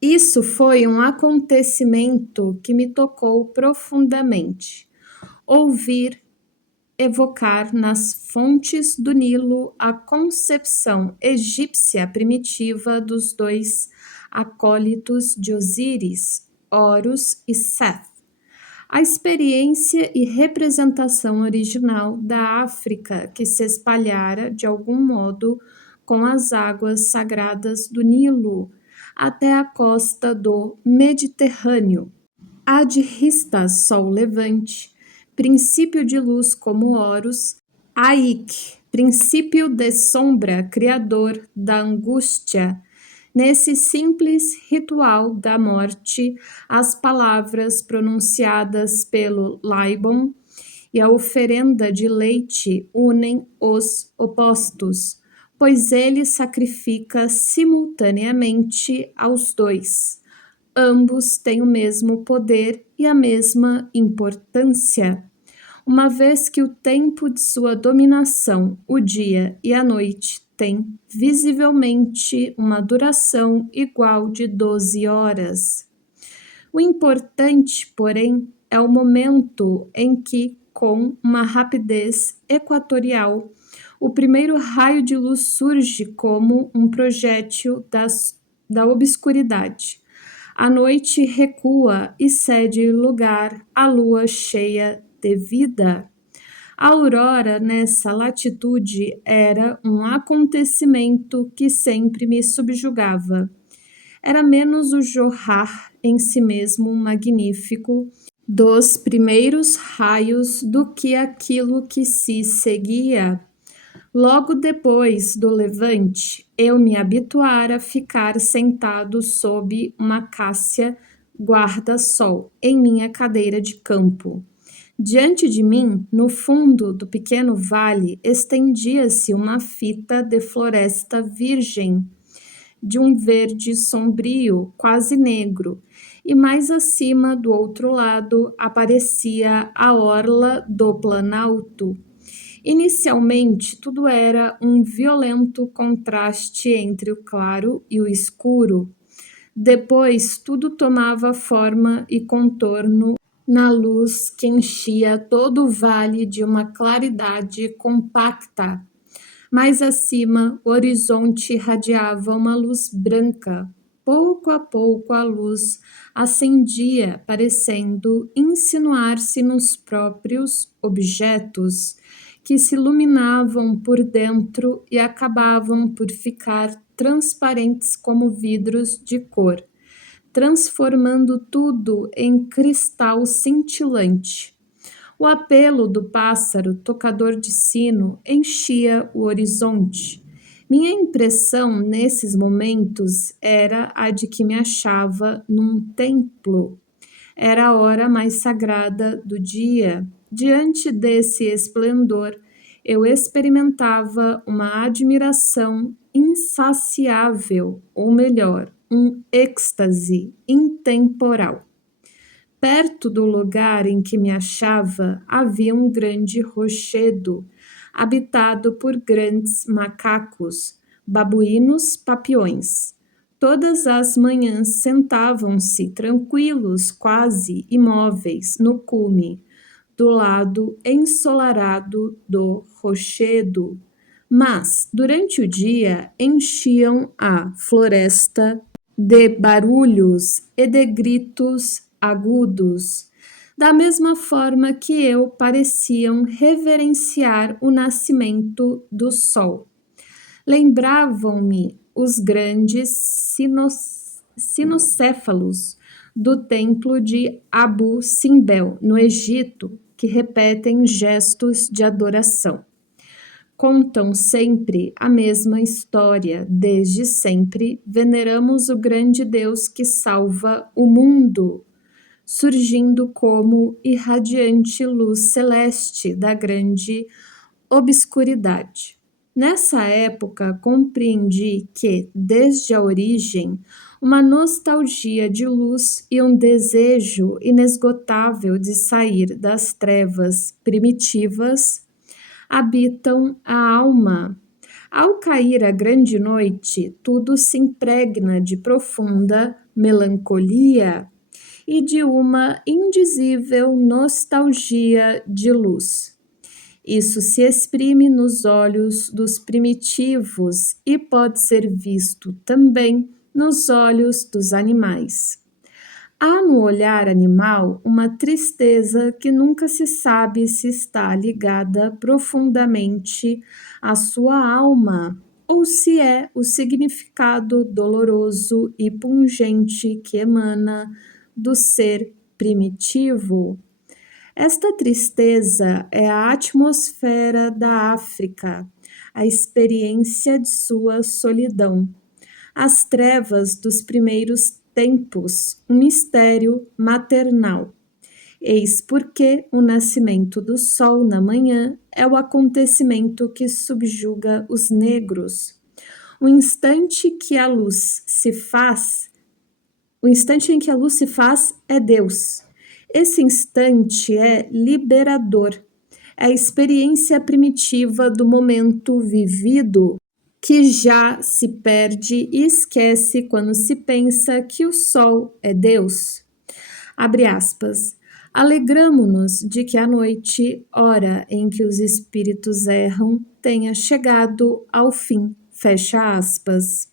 Isso foi um acontecimento que me tocou profundamente. Ouvir evocar nas fontes do Nilo a concepção egípcia primitiva dos dois acólitos de Osíris, Horus e Seth. A experiência e representação original da África que se espalhara de algum modo com as águas sagradas do Nilo até a costa do Mediterrâneo. Ad-Hista, Sol levante, princípio de luz como Horus, Aik, princípio de sombra, criador da angústia. Nesse simples ritual da morte, as palavras pronunciadas pelo Laibon e a oferenda de leite unem os opostos, pois ele sacrifica simultaneamente aos dois. Ambos têm o mesmo poder e a mesma importância, uma vez que o tempo de sua dominação, o dia e a noite, tem visivelmente uma duração igual de 12 horas. O importante, porém, é o momento em que, com uma rapidez equatorial, o primeiro raio de luz surge como um projétil da obscuridade. A noite recua e cede lugar à lua cheia de vida. A aurora nessa latitude era um acontecimento que sempre me subjugava. Era menos o jorrar em si mesmo magnífico dos primeiros raios do que aquilo que se seguia. Logo depois do levante, eu me habituara a ficar sentado sob uma acácia guarda-sol em minha cadeira de campo. Diante de mim, no fundo do pequeno vale, estendia-se uma fita de floresta virgem, de um verde sombrio, quase negro, e mais acima, do outro lado, aparecia a orla do Planalto. Inicialmente, tudo era um violento contraste entre o claro e o escuro. Depois, tudo tomava forma e contorno na luz que enchia todo o vale de uma claridade compacta. Mais acima, o horizonte irradiava uma luz branca. Pouco a pouco a luz acendia, parecendo insinuar-se nos próprios objetos, que se iluminavam por dentro e acabavam por ficar transparentes como vidros de cor, transformando tudo em cristal cintilante. O apelo do pássaro tocador de sino enchia o horizonte. Minha impressão nesses momentos era a de que me achava num templo. Era a hora mais sagrada do dia. Diante desse esplendor, eu experimentava uma admiração insaciável, ou melhor, um êxtase intemporal. Perto do lugar em que me achava havia um grande rochedo, habitado por grandes macacos, babuínos papiões. Todas as manhãs sentavam-se tranquilos, quase imóveis, no cume, do lado ensolarado do rochedo. Mas, durante o dia, enchiam a floresta de barulhos e de gritos agudos, da mesma forma que eu pareciam reverenciar o nascimento do sol. Lembravam-me os grandes sinocéfalos do templo de Abu Simbel, no Egito, que repetem gestos de adoração. Contam sempre a mesma história. Desde sempre veneramos o grande Deus que salva o mundo, surgindo como irradiante luz celeste da grande obscuridade. Nessa época, compreendi que, desde a origem, uma nostalgia de luz e um desejo inesgotável de sair das trevas primitivas habitam a alma. Ao cair a grande noite, tudo se impregna de profunda melancolia e de uma indizível nostalgia de luz. Isso se exprime nos olhos dos primitivos e pode ser visto também nos olhos dos animais. Há no olhar animal uma tristeza que nunca se sabe se está ligada profundamente à sua alma ou se é o significado doloroso e pungente que emana do ser primitivo. Esta tristeza é a atmosfera da África, a experiência de sua solidão, as trevas dos primeiros tempos, um mistério maternal. Eis porque o nascimento do sol na manhã é o acontecimento que subjuga os negros. O instante que a luz se faz, o instante em que a luz se faz é Deus. Esse instante é liberador. É a experiência primitiva do momento vivido que já se perde e esquece quando se pensa que o sol é Deus. Abre aspas. Alegramo-nos de que a noite, hora em que os espíritos erram, tenha chegado ao fim. Fecha aspas.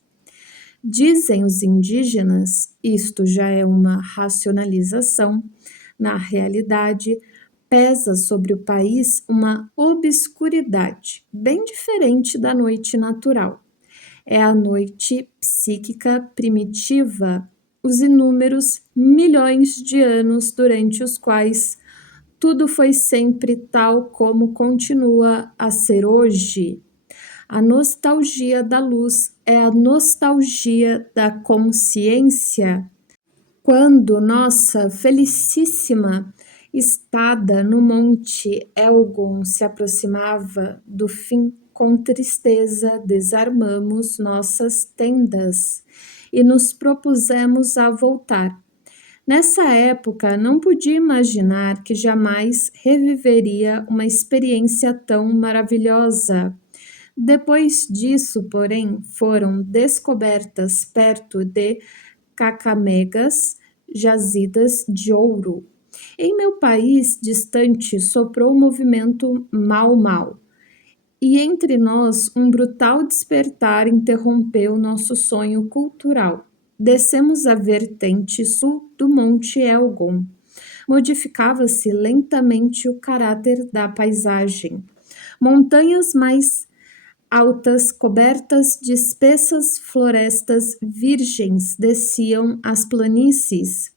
Dizem os indígenas, isto já é uma racionalização, na realidade, pesa sobre o país uma obscuridade, bem diferente da noite natural. É a noite psíquica primitiva, os inúmeros milhões de anos durante os quais tudo foi sempre tal como continua a ser hoje. A nostalgia da luz é a nostalgia da consciência. Quando nossa felicíssima estada no Monte Elgon se aproximava do fim, com tristeza desarmamos nossas tendas e nos propusemos a voltar. Nessa época, não podia imaginar que jamais reviveria uma experiência tão maravilhosa. Depois disso, porém, foram descobertas perto de Cacamegas jazidas de ouro. Em meu país distante soprou o movimento Mau-Mau, e entre nós um brutal despertar interrompeu nosso sonho cultural. Descemos a vertente sul do Monte Elgon. Modificava-se lentamente o caráter da paisagem. Montanhas mais altas, cobertas de espessas florestas virgens, desciam as planícies.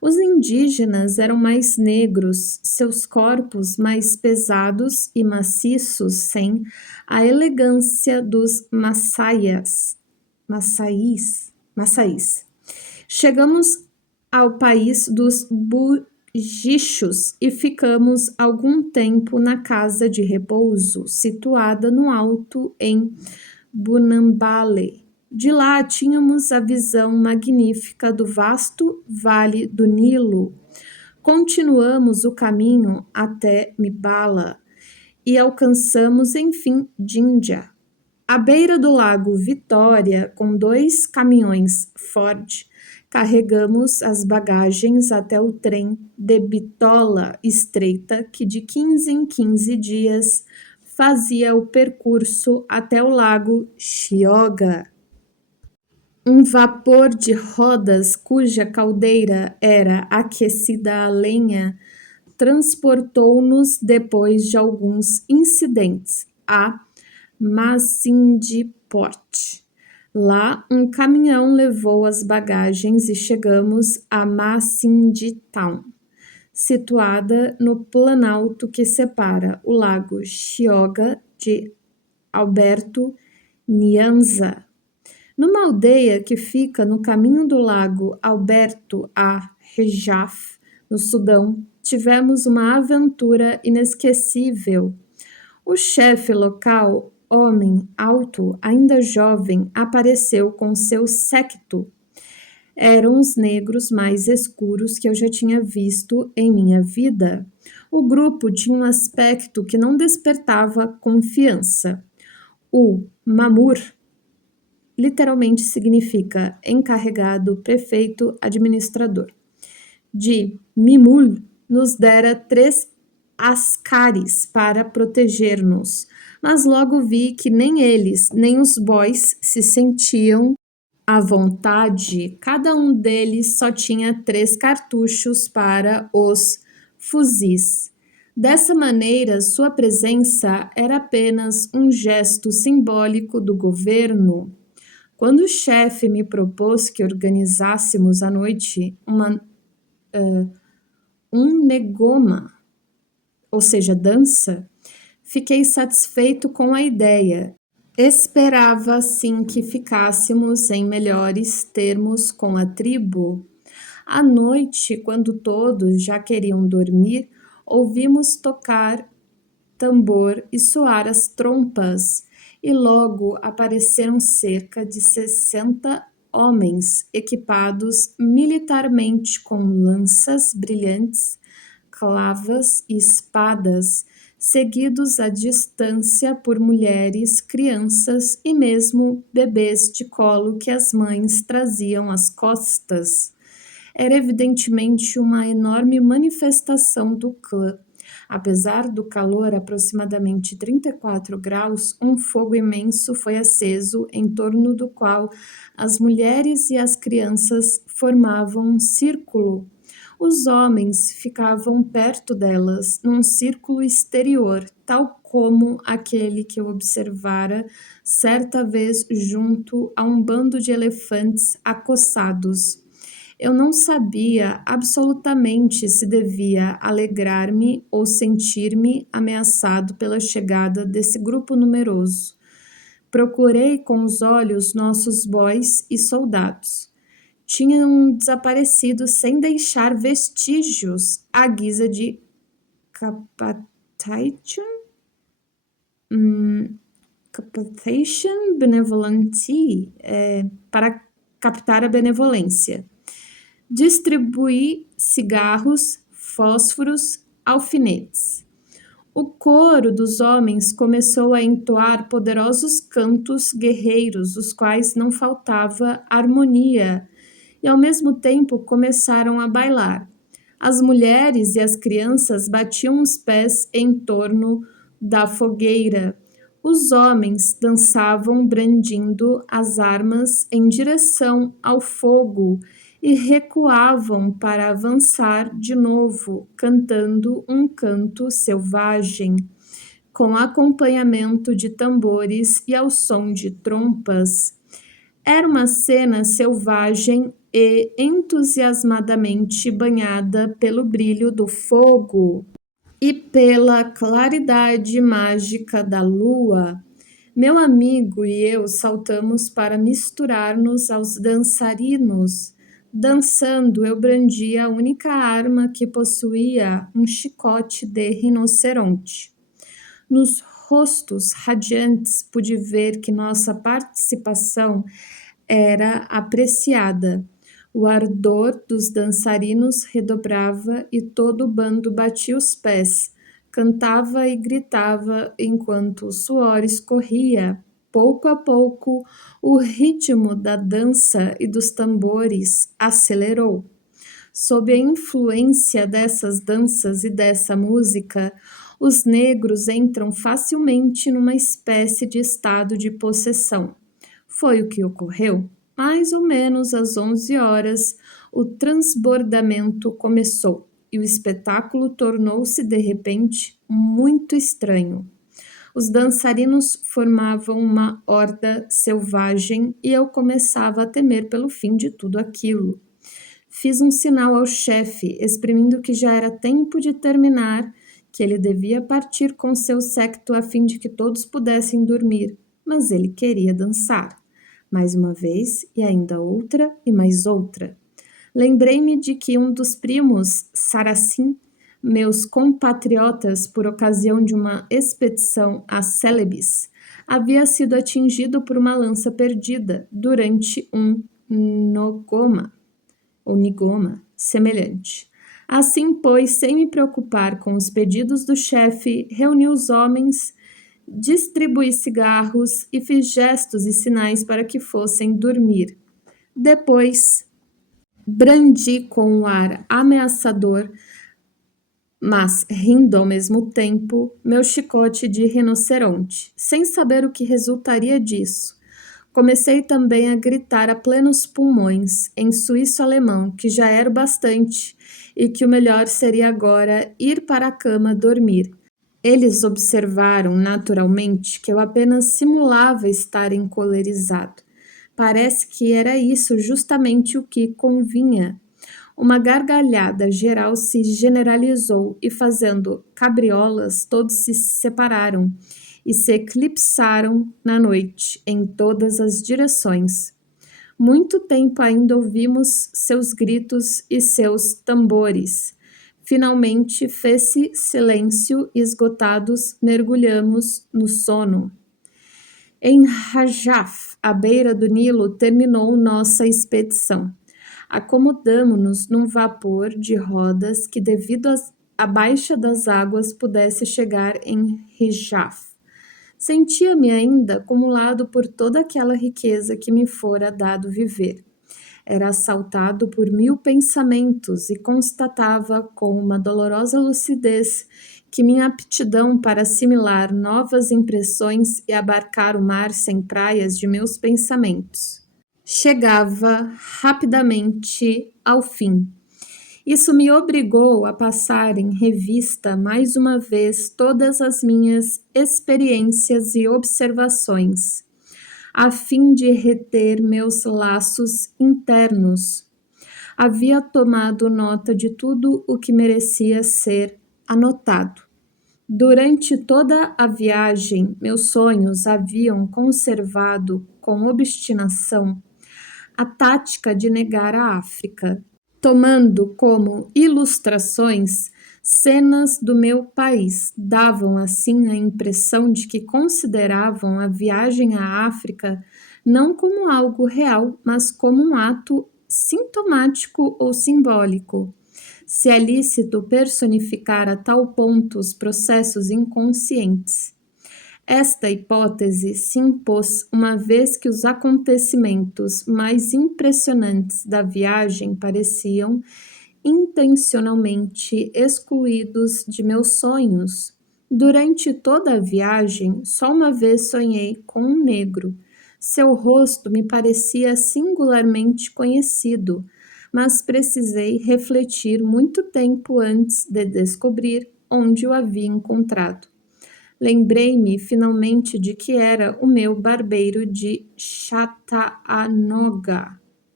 Os indígenas eram mais negros, seus corpos mais pesados e maciços, sem a elegância dos maçaís. Chegamos ao país dos bugichos e ficamos algum tempo na casa de repouso, situada no alto em Bunambale. De lá tínhamos a visão magnífica do vasto vale do Nilo. Continuamos o caminho até Mibala e alcançamos, enfim, Jinja. À beira do lago Vitória, com 2 caminhões Ford, carregamos as bagagens até o trem de bitola estreita que de 15 em 15 dias fazia o percurso até o lago Chioga. Um vapor de rodas cuja caldeira era aquecida a lenha transportou-nos depois de alguns incidentes a Masindiport. Lá, um caminhão levou as bagagens e chegamos a Masinditown, situada no planalto que separa o lago Chioga de Alberto Nyanza. Numa aldeia que fica no caminho do lago Alberto a Rejaf, no Sudão, tivemos uma aventura inesquecível. O chefe local, homem alto, ainda jovem, apareceu com seu séquito. Eram os negros mais escuros que eu já tinha visto em minha vida. O grupo tinha um aspecto que não despertava confiança. O mamur literalmente significa encarregado, prefeito, administrador. De Mimul nos dera 3 ascaris para proteger-nos, mas logo vi que nem eles, nem os bois se sentiam à vontade. Cada um deles só tinha 3 cartuchos para os fuzis. Dessa maneira, sua presença era apenas um gesto simbólico do governo. Quando o chefe me propôs que organizássemos à noite um negoma, ou seja, dança, fiquei satisfeito com a ideia. Esperava, assim, que ficássemos em melhores termos com a tribo. À noite, quando todos já queriam dormir, ouvimos tocar tambor e soar as trompas, e logo apareceram cerca de 60 homens equipados militarmente com lanças brilhantes, clavas e espadas, seguidos à distância por mulheres, crianças e mesmo bebês de colo que as mães traziam às costas. Era evidentemente uma enorme manifestação do clã. Apesar do calor, aproximadamente 34 graus, um fogo imenso foi aceso, em torno do qual as mulheres e as crianças formavam um círculo. Os homens ficavam perto delas, num círculo exterior, tal como aquele que eu observara certa vez junto a um bando de elefantes acossados. Eu não sabia absolutamente se devia alegrar-me ou sentir-me ameaçado pela chegada desse grupo numeroso. Procurei com os olhos nossos bois e soldados. Tinham desaparecido sem deixar vestígios à guisa de capitation benevolenti, para captar a benevolência. Distribuí cigarros, fósforos, alfinetes. O coro dos homens começou a entoar poderosos cantos guerreiros, os quais não faltava harmonia, e ao mesmo tempo começaram a bailar. As mulheres e as crianças batiam os pés em torno da fogueira. Os homens dançavam brandindo as armas em direção ao fogo e recuavam para avançar de novo, cantando um canto selvagem, com acompanhamento de tambores e ao som de trompas. Era uma cena selvagem e entusiasmadamente banhada pelo brilho do fogo e pela claridade mágica da lua. Meu amigo e eu saltamos para misturar-nos aos dançarinos. Dançando, eu brandia a única arma que possuía, um chicote de rinoceronte. Nos rostos radiantes pude ver que nossa participação era apreciada. O ardor dos dançarinos redobrava e todo o bando batia os pés, cantava e gritava enquanto o suor escorria. Pouco a pouco, o ritmo da dança e dos tambores acelerou. Sob a influência dessas danças e dessa música, os negros entram facilmente numa espécie de estado de possessão. Foi o que ocorreu. Mais ou menos às 11 horas, o transbordamento começou e o espetáculo tornou-se de repente muito estranho. Os dançarinos formavam uma horda selvagem e eu começava a temer pelo fim de tudo aquilo. Fiz um sinal ao chefe, exprimindo que já era tempo de terminar, que ele devia partir com seu séquito a fim de que todos pudessem dormir, mas ele queria dançar. Mais uma vez, e ainda outra, e mais outra. Lembrei-me de que um dos primos, Saracim, meus compatriotas por ocasião de uma expedição a Celebes, havia sido atingido por uma lança perdida durante um nogoma, ou nigoma, semelhante. Assim, pois, sem me preocupar com os pedidos do chefe, reuni os homens Distribuí cigarros e fiz gestos e sinais para que fossem dormir. Depois, brandi com um ar ameaçador, mas rindo ao mesmo tempo, meu chicote de rinoceronte, sem saber o que resultaria disso. Comecei também a gritar a plenos pulmões, em suíço-alemão, que já era o bastante, e que o melhor seria agora ir para a cama dormir. Eles observaram, naturalmente, que eu apenas simulava estar encolerizado. Parece que era isso justamente o que convinha. Uma gargalhada geral se generalizou e, fazendo cabriolas, todos se separaram e se eclipsaram na noite em todas as direções. Muito tempo ainda ouvimos seus gritos e seus tambores. Finalmente fez-se silêncio e, esgotados, mergulhamos no sono. Em Rajaf, à beira do Nilo, terminou nossa expedição. Acomodamo-nos num vapor de rodas que, devido à baixa das águas, pudesse chegar em Rajaf. Sentia-me ainda acumulado por toda aquela riqueza que me fora dado viver. Era assaltado por 1000 pensamentos e constatava com uma dolorosa lucidez que minha aptidão para assimilar novas impressões e abarcar o mar sem praias de meus pensamentos chegava rapidamente ao fim. Isso me obrigou a passar em revista mais uma vez todas as minhas experiências e observações, a fim de reter meus laços internos. Havia tomado nota de tudo o que merecia ser anotado. Durante toda a viagem, meus sonhos haviam conservado com obstinação a tática de negar a África, tomando como ilustrações cenas do meu país. Davam assim a impressão de que consideravam a viagem à África não como algo real, mas como um ato sintomático ou simbólico. Se é lícito personificar a tal ponto os processos inconscientes. Esta hipótese se impôs uma vez que os acontecimentos mais impressionantes da viagem pareciam intencionalmente excluídos de meus sonhos. Durante toda a viagem, só uma vez sonhei com um negro. Seu rosto me parecia singularmente conhecido, mas precisei refletir muito tempo antes de descobrir onde o havia encontrado. Lembrei-me finalmente de que era o meu barbeiro de Chattanooga,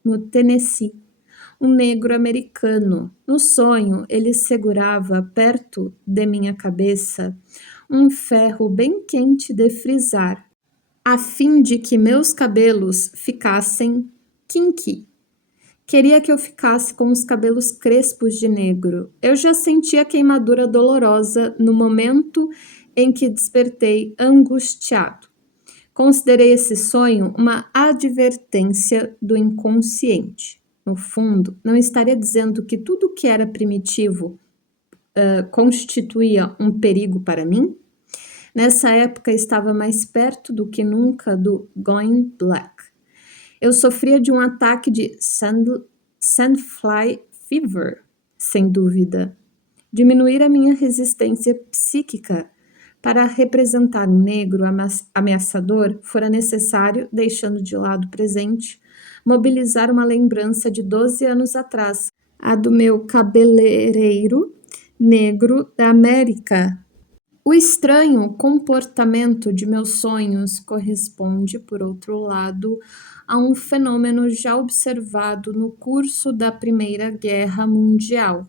no Tennessee, um negro americano. No sonho, ele segurava perto de minha cabeça um ferro bem quente de frisar, a fim de que meus cabelos ficassem kinky. Queria que eu ficasse com os cabelos crespos de negro. Eu já sentia queimadura dolorosa no momento em que despertei angustiado. Considerei esse sonho uma advertência do inconsciente. No fundo, não estaria dizendo que tudo que era primitivo constituía um perigo para mim? Nessa época estava mais perto do que nunca do Going Black. Eu sofria de um ataque de sandfly fever, sem dúvida. Diminuir a minha resistência psíquica para representar um negro ameaçador fora necessário, deixando de lado o presente, mobilizar uma lembrança de 12 anos atrás, a do meu cabeleireiro negro da América. O estranho comportamento de meus sonhos corresponde, por outro lado, a um fenômeno já observado no curso da Primeira Guerra Mundial.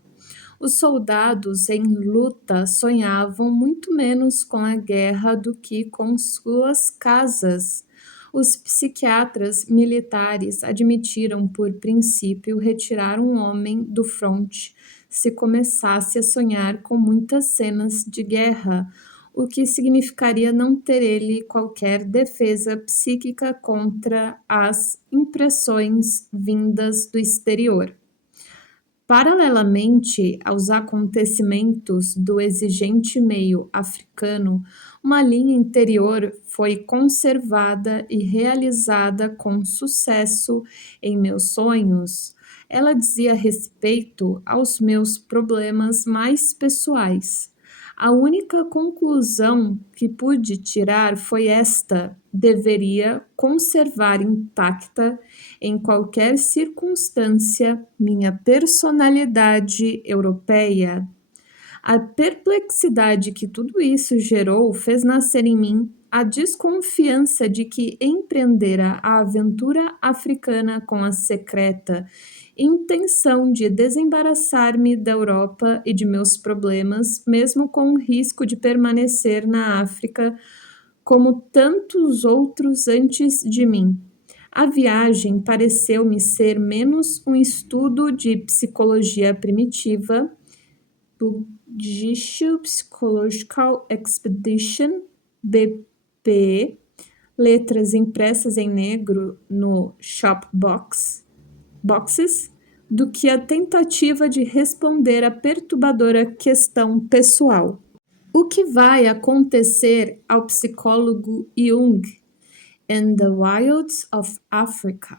Os soldados em luta sonhavam muito menos com a guerra do que com suas casas. Os psiquiatras militares admitiram por princípio retirar um homem do fronte se começasse a sonhar com muitas cenas de guerra, o que significaria não ter ele qualquer defesa psíquica contra as impressões vindas do exterior. Paralelamente aos acontecimentos do exigente meio africano, uma linha interior foi conservada e realizada com sucesso em meus sonhos. Ela dizia respeito aos meus problemas mais pessoais. A única conclusão que pude tirar foi esta: deveria conservar intacta em qualquer circunstância minha personalidade europeia. A perplexidade que tudo isso gerou fez nascer em mim a desconfiança de que empreendera a aventura africana com a secreta intenção de desembaraçar-me da Europa e de meus problemas, mesmo com o risco de permanecer na África como tantos outros antes de mim. A viagem pareceu-me ser menos um estudo de psicologia primitiva, Judicial Psychological Expedition, BP, letras impressas em negro no boxes, do que a tentativa de responder à perturbadora questão pessoal. O que vai acontecer ao psicólogo Jung in the Wilds of Africa?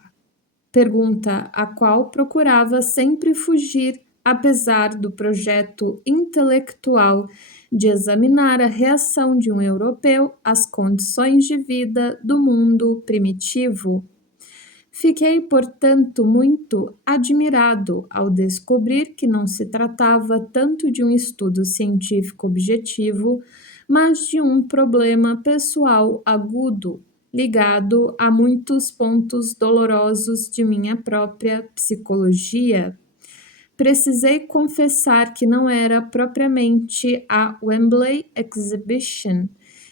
Pergunta a qual procurava sempre fugir, apesar do projeto intelectual de examinar a reação de um europeu às condições de vida do mundo primitivo. Fiquei, portanto, muito admirado ao descobrir que não se tratava tanto de um estudo científico objetivo, mas de um problema pessoal agudo, ligado a muitos pontos dolorosos de minha própria psicologia. Precisei confessar que não era propriamente a Wembley Exhibition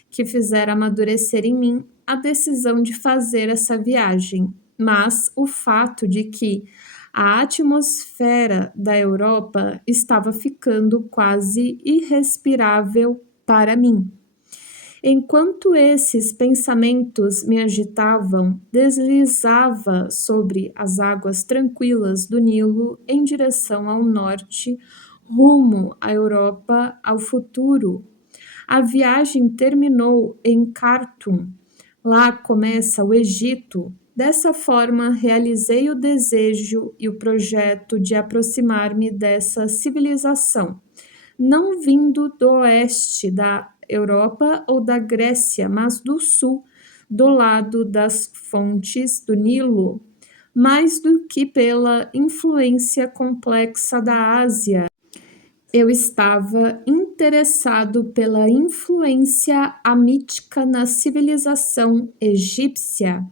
que fizera amadurecer em mim a decisão de fazer essa viagem, mas o fato de que a atmosfera da Europa estava ficando quase irrespirável para mim. Enquanto esses pensamentos me agitavam, deslizava sobre as águas tranquilas do Nilo em direção ao norte, rumo à Europa, ao futuro. A viagem terminou em Khartoum. Lá começa o Egito. Dessa forma, realizei o desejo e o projeto de aproximar-me dessa civilização, não vindo do oeste da Europa ou da Grécia, mas do sul, do lado das fontes do Nilo, mais do que pela influência complexa da Ásia. Eu estava interessado pela influência amítica na civilização egípcia.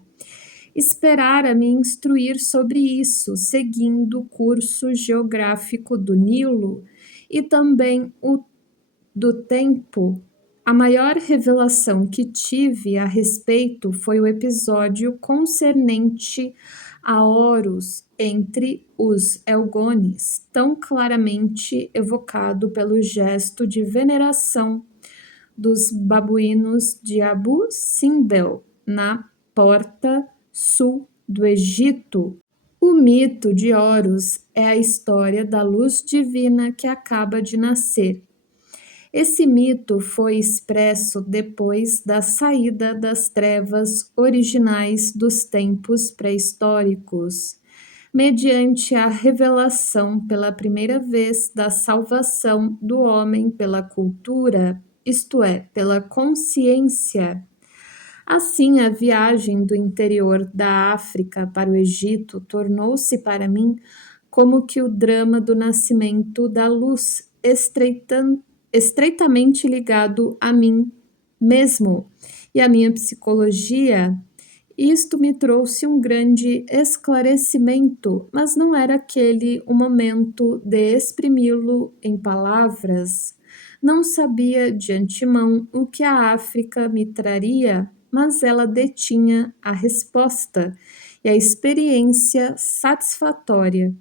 Esperara me instruir sobre isso, seguindo o curso geográfico do Nilo e também o do tempo. A maior revelação que tive a respeito foi o episódio concernente a Horus entre os Elgones, tão claramente evocado pelo gesto de veneração dos babuínos de Abu Simbel na porta sul do Egito. O mito de Horus é a história da luz divina que acaba de nascer. Esse mito foi expresso depois da saída das trevas originais dos tempos pré-históricos, mediante a revelação pela primeira vez da salvação do homem pela cultura, isto é, pela consciência. Assim, a viagem do interior da África para o Egito tornou-se para mim como que o drama do nascimento da luz, estreitamente ligado a mim mesmo e à minha psicologia. Isto me trouxe um grande esclarecimento, mas não era aquele o momento de exprimi-lo em palavras. Não sabia de antemão o que a África me traria, mas ela detinha a resposta e a experiência satisfatória.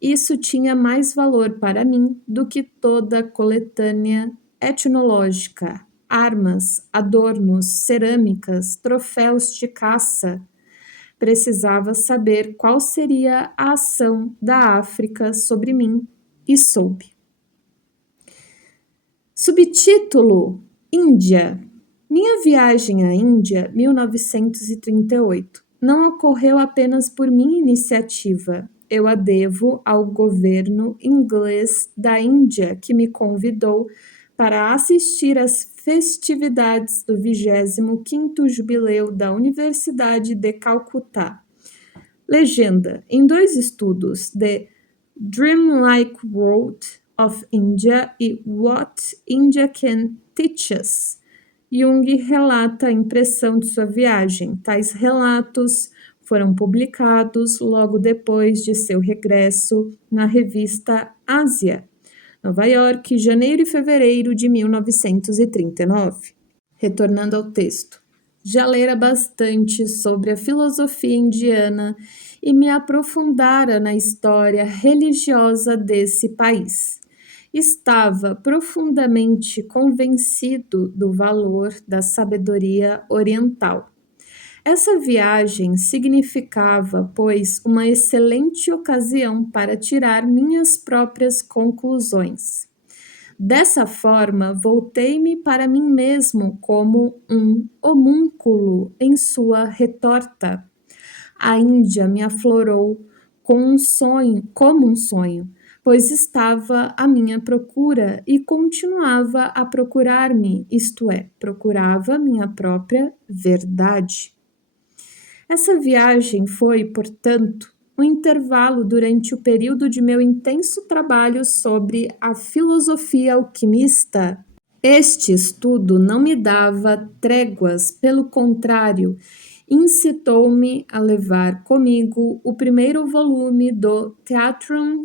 Isso tinha mais valor para mim do que toda a coletânea etnológica, armas, adornos, cerâmicas, troféus de caça. Precisava saber qual seria a ação da África sobre mim e soube. Subtítulo: Índia. Minha viagem à Índia, 1938, não ocorreu apenas por minha iniciativa. Eu a devo ao governo inglês da Índia, que me convidou para assistir às festividades do 25º Jubileu da Universidade de Calcutá. Legenda: em 2 estudos, The Dreamlike World of India e What India Can Teach Us, Jung relata a impressão de sua viagem. Tais relatos foram publicados logo depois de seu regresso na revista Ásia, Nova York, janeiro e fevereiro de 1939. Retornando ao texto. Já lera bastante sobre a filosofia indiana e me aprofundara na história religiosa desse país. Estava profundamente convencido do valor da sabedoria oriental. Essa viagem significava, pois, uma excelente ocasião para tirar minhas próprias conclusões. Dessa forma, voltei-me para mim mesmo como um homúnculo em sua retorta. A Índia me aflorou como um sonho, pois estava à minha procura e continuava a procurar-me, isto é, procurava minha própria verdade. Essa viagem foi, portanto, um intervalo durante o período de meu intenso trabalho sobre a filosofia alquimista. Este estudo não me dava tréguas, pelo contrário, incitou-me a levar comigo o primeiro volume do Theatrum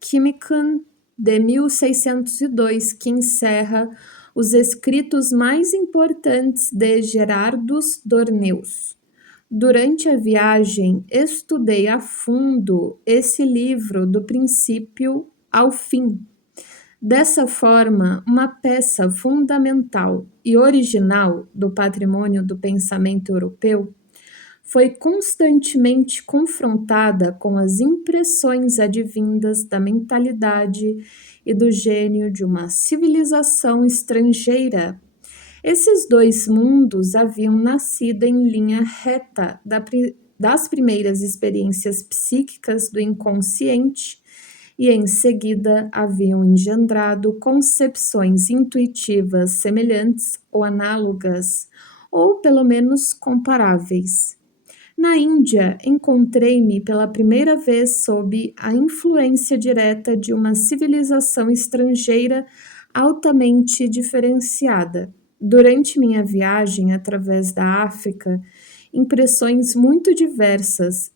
Chemicum de 1602, que encerra os escritos mais importantes de Gerardus Dorneus. Durante a viagem, estudei a fundo esse livro do princípio ao fim. Dessa forma, uma peça fundamental e original do patrimônio do pensamento europeu foi constantemente confrontada com as impressões advindas da mentalidade e do gênio de uma civilização estrangeira. Esses 2 mundos haviam nascido em linha reta das primeiras experiências psíquicas do inconsciente e, em seguida, haviam engendrado concepções intuitivas semelhantes ou análogas, ou pelo menos comparáveis. Na Índia, encontrei-me pela primeira vez sob a influência direta de uma civilização estrangeira altamente diferenciada. Durante minha viagem através da África, impressões muito diversas,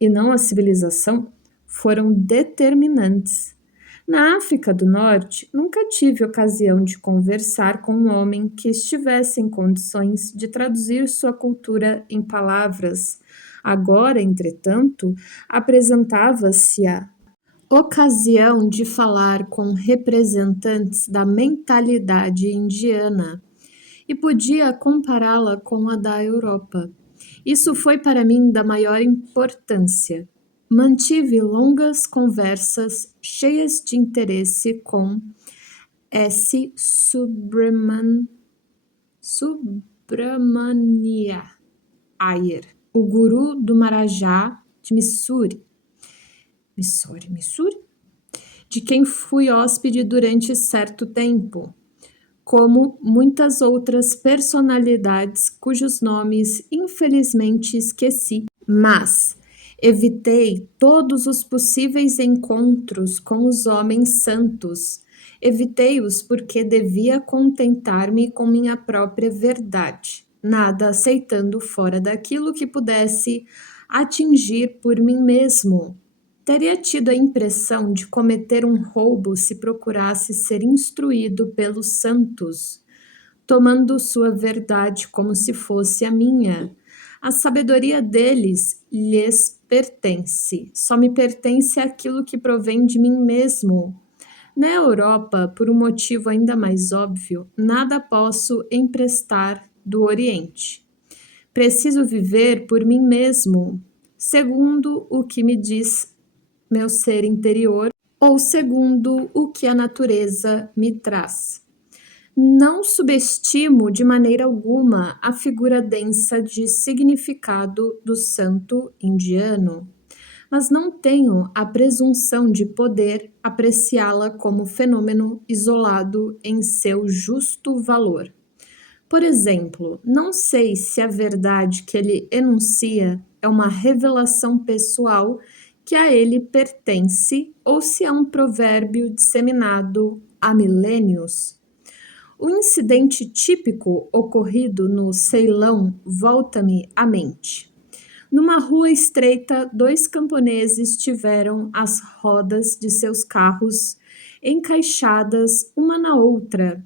e não a civilização, foram determinantes. Na África do Norte, nunca tive ocasião de conversar com um homem que estivesse em condições de traduzir sua cultura em palavras. Agora, entretanto, apresentava-se a ocasião de falar com representantes da mentalidade indiana e podia compará-la com a da Europa. Isso foi para mim da maior importância. Mantive longas conversas cheias de interesse com S. Subramania Iyer, o guru do Marajá de Missouri, de quem fui hóspede durante certo tempo, como muitas outras personalidades cujos nomes infelizmente esqueci, mas evitei todos os possíveis encontros com os homens santos. Evitei-os porque devia contentar-me com minha própria verdade, nada aceitando fora daquilo que pudesse atingir por mim mesmo. Teria tido a impressão de cometer um roubo se procurasse ser instruído pelos santos, tomando sua verdade como se fosse a minha. A sabedoria deles lhes pertence, só me pertence aquilo que provém de mim mesmo. Na Europa, por um motivo ainda mais óbvio, nada posso emprestar do Oriente. Preciso viver por mim mesmo, segundo o que me diz meu ser interior ou segundo o que a natureza me traz. Não subestimo de maneira alguma a figura densa de significado do santo indiano, mas não tenho a presunção de poder apreciá-la como fenômeno isolado em seu justo valor. Por exemplo, não sei se a verdade que ele enuncia é uma revelação pessoal que a ele pertence ou se é um provérbio disseminado há milênios. O incidente típico ocorrido no Ceilão volta-me à mente. Numa rua estreita, dois camponeses tiveram as rodas de seus carros encaixadas uma na outra.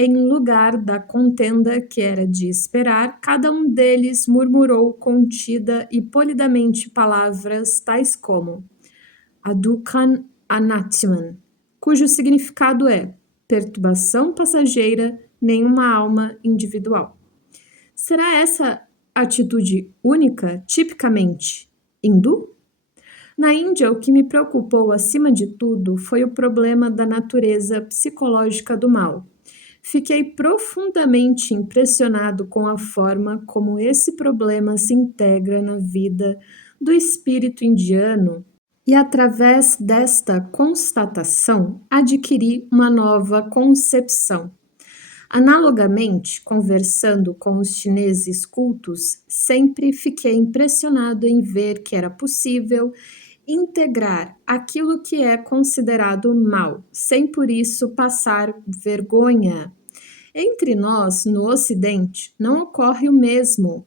Em lugar da contenda que era de esperar, cada um deles murmurou contida e polidamente palavras tais como Adukan Anatman, cujo significado é perturbação passageira, nenhuma alma individual. Será essa atitude única, tipicamente hindu? Na Índia, o que me preocupou acima de tudo foi o problema da natureza psicológica do mal. Fiquei profundamente impressionado com a forma como esse problema se integra na vida do espírito indiano e, através desta constatação, adquiri uma nova concepção. Analogamente, conversando com os chineses cultos, sempre fiquei impressionado em ver que era possível integrar aquilo que é considerado mal, sem por isso passar vergonha. Entre nós, no Ocidente, não ocorre o mesmo.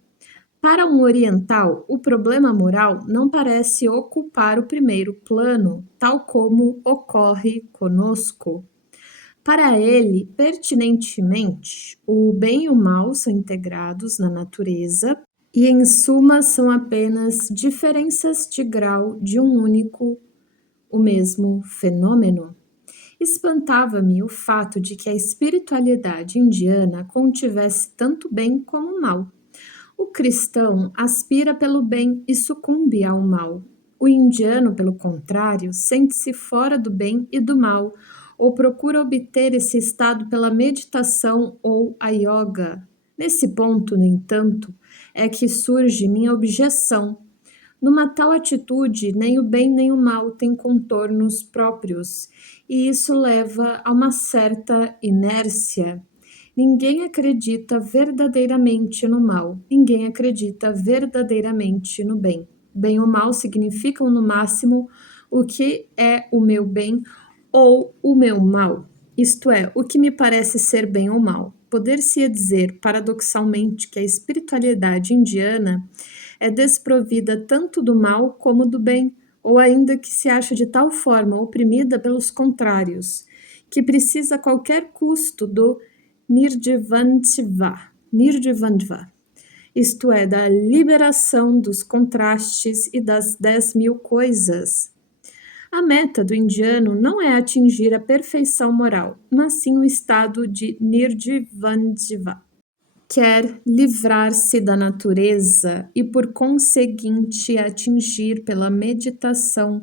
Para um oriental, o problema moral não parece ocupar o primeiro plano, tal como ocorre conosco. Para ele, pertinentemente, o bem e o mal são integrados na natureza e, em suma, são apenas diferenças de grau de um único, o mesmo fenômeno. Espantava-me o fato de que a espiritualidade indiana contivesse tanto bem como mal. O cristão aspira pelo bem e sucumbe ao mal. O indiano, pelo contrário, sente-se fora do bem e do mal, ou procura obter esse estado pela meditação ou a yoga. Nesse ponto, no entanto, é que surge minha objeção. Numa tal atitude, nem o bem nem o mal têm contornos próprios, e isso leva a uma certa inércia. Ninguém acredita verdadeiramente no mal, ninguém acredita verdadeiramente no bem. Bem ou mal significam, no máximo, o que é o meu bem ou o meu mal, isto é, o que me parece ser bem ou mal. Poder-se dizer, paradoxalmente, que a espiritualidade indiana é desprovida tanto do mal como do bem, ou ainda que se acha de tal forma oprimida pelos contrários, que precisa a qualquer custo do Nirjivandva, isto é, da liberação dos contrastes e das 10.000 coisas. A meta do indiano não é atingir a perfeição moral, mas sim o estado de Nirjivandva. Quer livrar-se da natureza e, por conseguinte, atingir pela meditação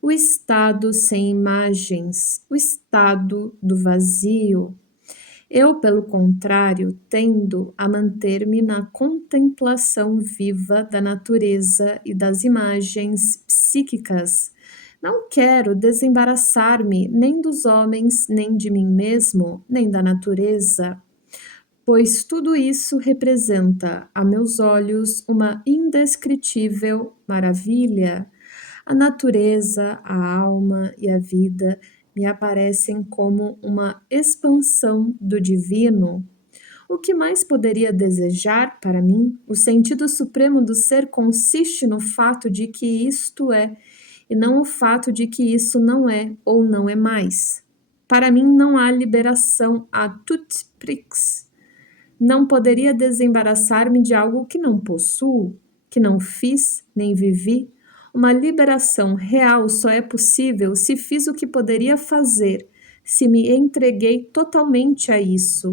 o estado sem imagens, o estado do vazio. Eu, pelo contrário, tendo a manter-me na contemplação viva da natureza e das imagens psíquicas. Não quero desembaraçar-me nem dos homens, nem de mim mesmo, nem da natureza, pois tudo isso representa, a meus olhos, uma indescritível maravilha. A natureza, a alma e a vida me aparecem como uma expansão do divino. O que mais poderia desejar para mim? O sentido supremo do ser consiste no fato de que isto é, e não o fato de que isso não é ou não é mais. Para mim não há liberação a tout prix. Não poderia desembaraçar-me de algo que não possuo, que não fiz, nem vivi. Uma liberação real só é possível se fiz o que poderia fazer, se me entreguei totalmente a isso.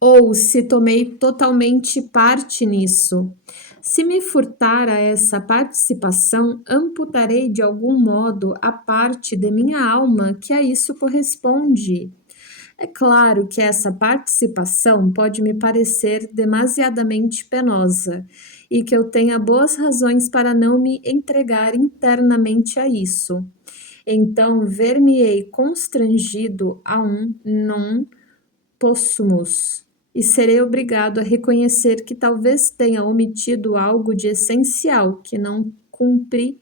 ou se tomei totalmente parte nisso. Se me furtar a essa participação, amputarei de algum modo a parte de minha alma que a isso corresponde. É claro que essa participação pode me parecer demasiadamente penosa e que eu tenha boas razões para não me entregar internamente a isso. Então, ver-me-ei constrangido a um non possumus e serei obrigado a reconhecer que talvez tenha omitido algo de essencial, que não cumpri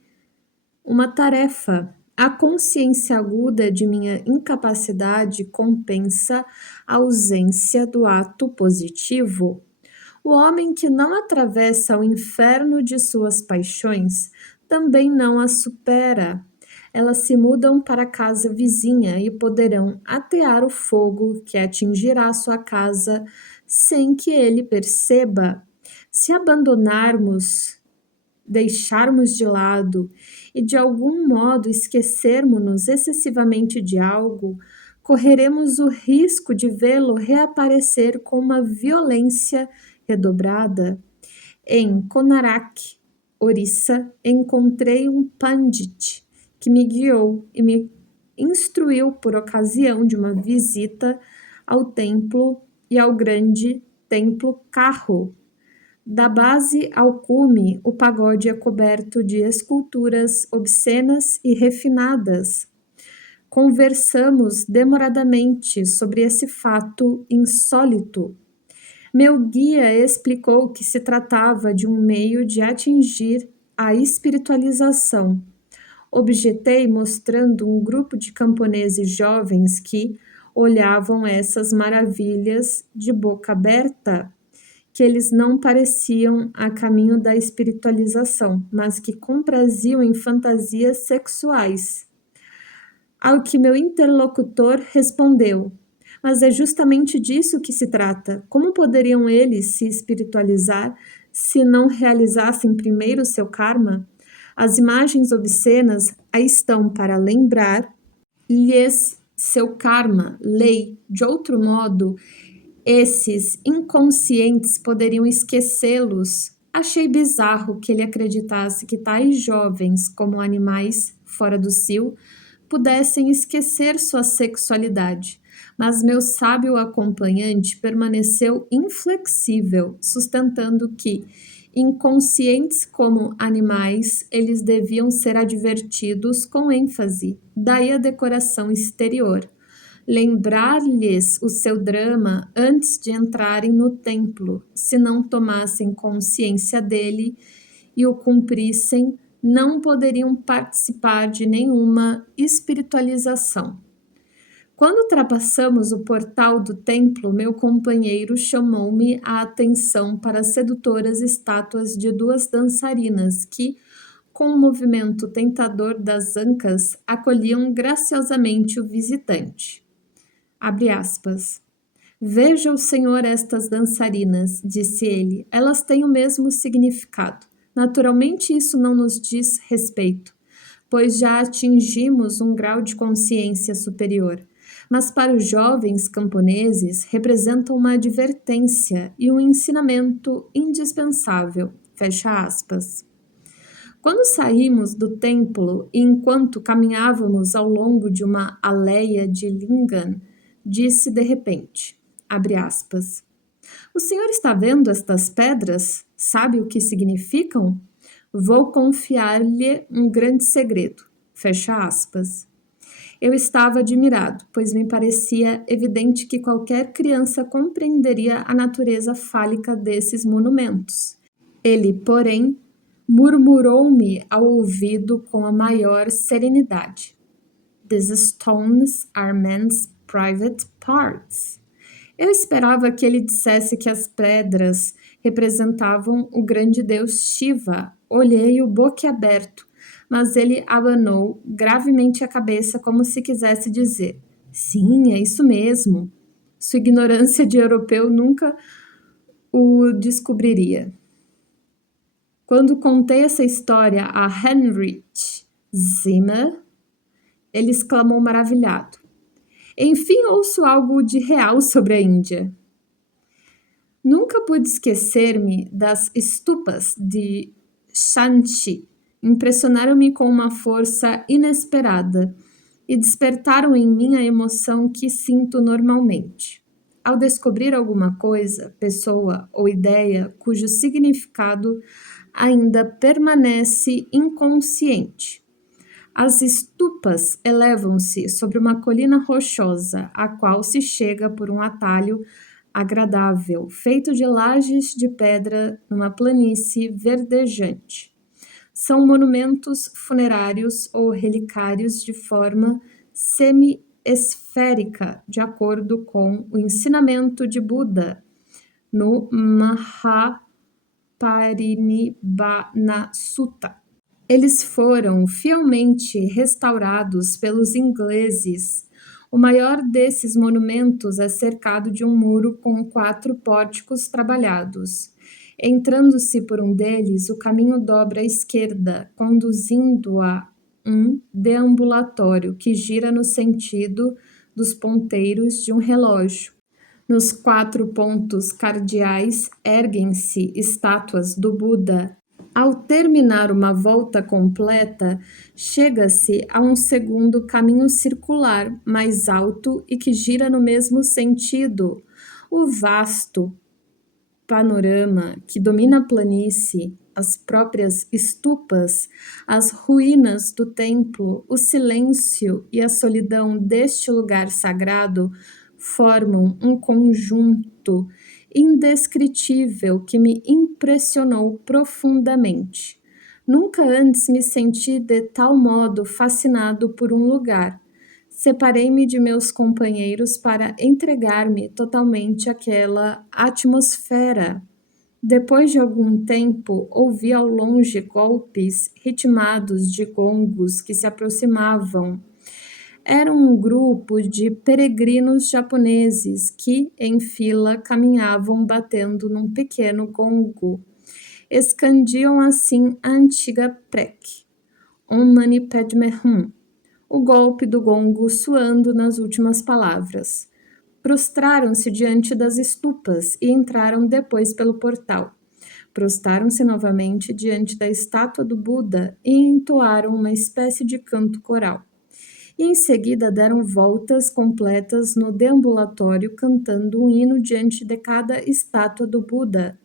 uma tarefa. A consciência aguda de minha incapacidade compensa a ausência do ato positivo. O homem que não atravessa o inferno de suas paixões também não as supera. Elas se mudam para a casa vizinha e poderão atear o fogo que atingirá sua casa sem que ele perceba. Se abandonarmos, deixarmos de lado e de algum modo esquecermos-nos excessivamente de algo, correremos o risco de vê-lo reaparecer com uma violência redobrada. Em Konarak, Orissa, encontrei um pandit que me guiou e me instruiu por ocasião de uma visita ao templo e ao grande templo Carro. Da base ao cume, o pagode é coberto de esculturas obscenas e refinadas. Conversamos demoradamente sobre esse fato insólito. Meu guia explicou que se tratava de um meio de atingir a espiritualização. Objetei mostrando um grupo de camponeses jovens que olhavam essas maravilhas de boca aberta, que eles não pareciam a caminho da espiritualização, mas que compraziam em fantasias sexuais. Ao que meu interlocutor respondeu: mas é justamente disso que se trata. Como poderiam eles se espiritualizar se não realizassem primeiro o seu karma? As imagens obscenas aí estão para lembrar-lhes seu karma, lei. De outro modo, esses inconscientes poderiam esquecê-los. Achei bizarro que ele acreditasse que tais jovens, como animais fora do cio, pudessem esquecer sua sexualidade. Mas meu sábio acompanhante permaneceu inflexível, sustentando que, inconscientes como animais, eles deviam ser advertidos com ênfase. Daí a decoração exterior. Lembrar-lhes o seu drama antes de entrarem no templo, se não tomassem consciência dele e o cumprissem, não poderiam participar de nenhuma espiritualização. Quando ultrapassamos o portal do templo, meu companheiro chamou-me a atenção para as sedutoras estátuas de duas dançarinas que, com um movimento tentador das ancas, acolhiam graciosamente o visitante. Abre aspas. Veja o senhor estas dançarinas, disse ele, elas têm o mesmo significado. Naturalmente isso não nos diz respeito, pois já atingimos um grau de consciência superior. Mas para os jovens camponeses representam uma advertência e um ensinamento indispensável. Fecha aspas. Quando saímos do templo e enquanto caminhávamos ao longo de uma aleia de lingam, disse de repente, abre aspas, o senhor está vendo estas pedras? Sabe o que significam? Vou confiar-lhe um grande segredo. Fecha aspas. Eu estava admirado, pois me parecia evidente que qualquer criança compreenderia a natureza fálica desses monumentos. Ele, porém, murmurou-me ao ouvido com a maior serenidade. These stones are men's private parts. Eu esperava que ele dissesse que as pedras representavam o grande deus Shiva. Olhei-o boquiaberto, mas ele abanou gravemente a cabeça como se quisesse dizer: sim, é isso mesmo. Sua ignorância de europeu nunca o descobriria. Quando contei essa história a Heinrich Zimmer, ele exclamou maravilhado. Enfim, ouço algo de real sobre a Índia. Nunca pude esquecer-me das stupas de Shanxi. Impressionaram-me com uma força inesperada e despertaram em mim a emoção que sinto normalmente. Ao descobrir alguma coisa, pessoa ou ideia cujo significado ainda permanece inconsciente. As stupas elevam-se sobre uma colina rochosa, a qual se chega por um atalho agradável, feito de lajes de pedra numa planície verdejante. São monumentos funerários ou relicários de forma semi-esférica, de acordo com o ensinamento de Buda no Mahaparinibbana Sutta. Eles foram fielmente restaurados pelos ingleses. O maior desses monumentos é cercado de um muro com 4 pórticos trabalhados. Entrando-se por um deles, o caminho dobra à esquerda, conduzindo a um deambulatório que gira no sentido dos ponteiros de um relógio. Nos 4 pontos cardeais erguem-se estátuas do Buda. Ao terminar uma volta completa, chega-se a um segundo caminho circular, mais alto e que gira no mesmo sentido. O vasto panorama que domina a planície, as próprias stupas, as ruínas do templo, o silêncio e a solidão deste lugar sagrado formam um conjunto indescritível que me impressionou profundamente. Nunca antes me senti de tal modo fascinado por um lugar. Separei-me de meus companheiros para entregar-me totalmente àquela atmosfera. Depois de algum tempo, ouvi ao longe golpes ritmados de gongos que se aproximavam. Era um grupo de peregrinos japoneses que, em fila, caminhavam batendo num pequeno gongo. Escandiam assim a antiga prece, Om Mani Padme Hum, o golpe do gongo soando nas últimas palavras. Prostraram-se diante das stupas e entraram depois pelo portal. Prostaram-se novamente diante da estátua do Buda e entoaram uma espécie de canto coral. E em seguida deram voltas completas no deambulatório, cantando um hino diante de cada estátua do Buda.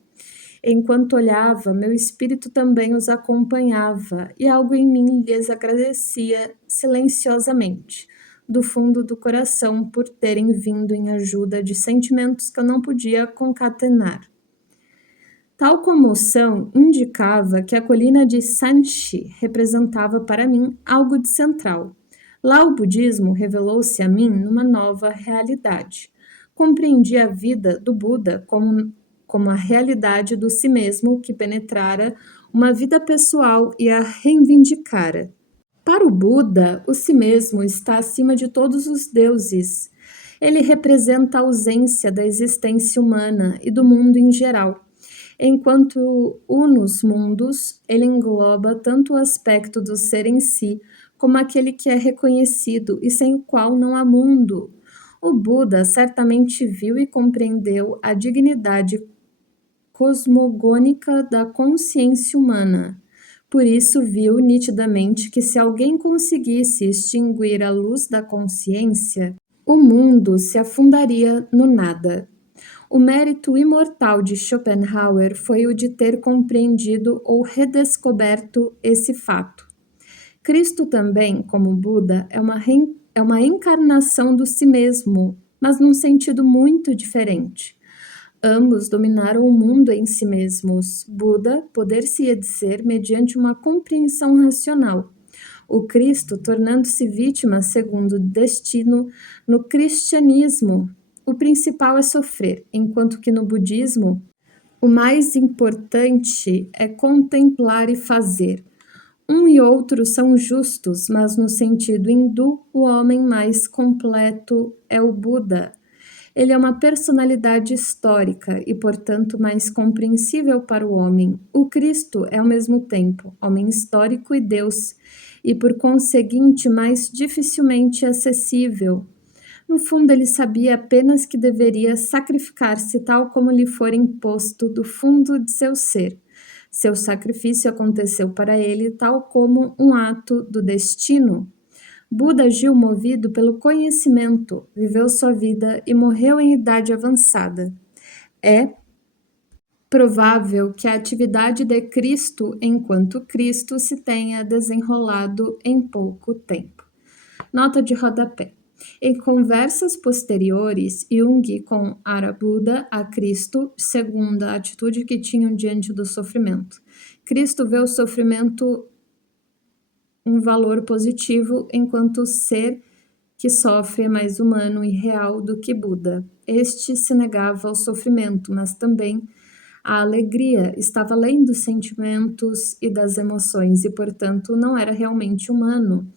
Enquanto olhava, meu espírito também os acompanhava, e algo em mim lhes agradecia silenciosamente, do fundo do coração, por terem vindo em ajuda de sentimentos que eu não podia concatenar. Tal comoção indicava que a colina de Shanxi representava para mim algo de central. Lá o budismo revelou-se a mim numa nova realidade. Compreendi a vida do Buda como a realidade do si mesmo que penetrara uma vida pessoal e a reivindicara. Para o Buda, o si mesmo está acima de todos os deuses. Ele representa a ausência da existência humana e do mundo em geral. Enquanto unus mundos, ele engloba tanto o aspecto do ser em si, como aquele que é reconhecido e sem o qual não há mundo. O Buda certamente viu e compreendeu a dignidade cosmogônica da consciência humana. Por isso viu nitidamente que se alguém conseguisse extinguir a luz da consciência, o mundo se afundaria no nada. O mérito imortal de Schopenhauer foi o de ter compreendido ou redescoberto esse fato. Cristo também, como Buda, é uma encarnação do si mesmo, mas num sentido muito diferente. Ambos dominaram o mundo em si mesmos. Buda poder-se-ia dizer mediante uma compreensão racional. O Cristo tornando-se vítima segundo o destino no cristianismo. O principal é sofrer, enquanto que no budismo o mais importante é contemplar e fazer. Um e outro são justos, mas no sentido hindu, o homem mais completo é o Buda. Ele é uma personalidade histórica e, portanto, mais compreensível para o homem. O Cristo é, ao mesmo tempo, homem histórico e Deus, e, por conseguinte, mais dificilmente acessível. No fundo, ele sabia apenas que deveria sacrificar-se tal como lhe fora imposto do fundo de seu ser. Seu sacrifício aconteceu para ele tal como um ato do destino. Buda agiu movido pelo conhecimento, viveu sua vida e morreu em idade avançada. É provável que a atividade de Cristo enquanto Cristo se tenha desenrolado em pouco tempo. Nota de rodapé. Em conversas posteriores, Jung compara Buda a Cristo, segundo a atitude que tinham diante do sofrimento. Cristo vê o sofrimento um valor positivo, enquanto o ser que sofre é mais humano e real do que Buda. Este se negava ao sofrimento, mas também a alegria, estava além dos sentimentos e das emoções e, portanto, não era realmente humano.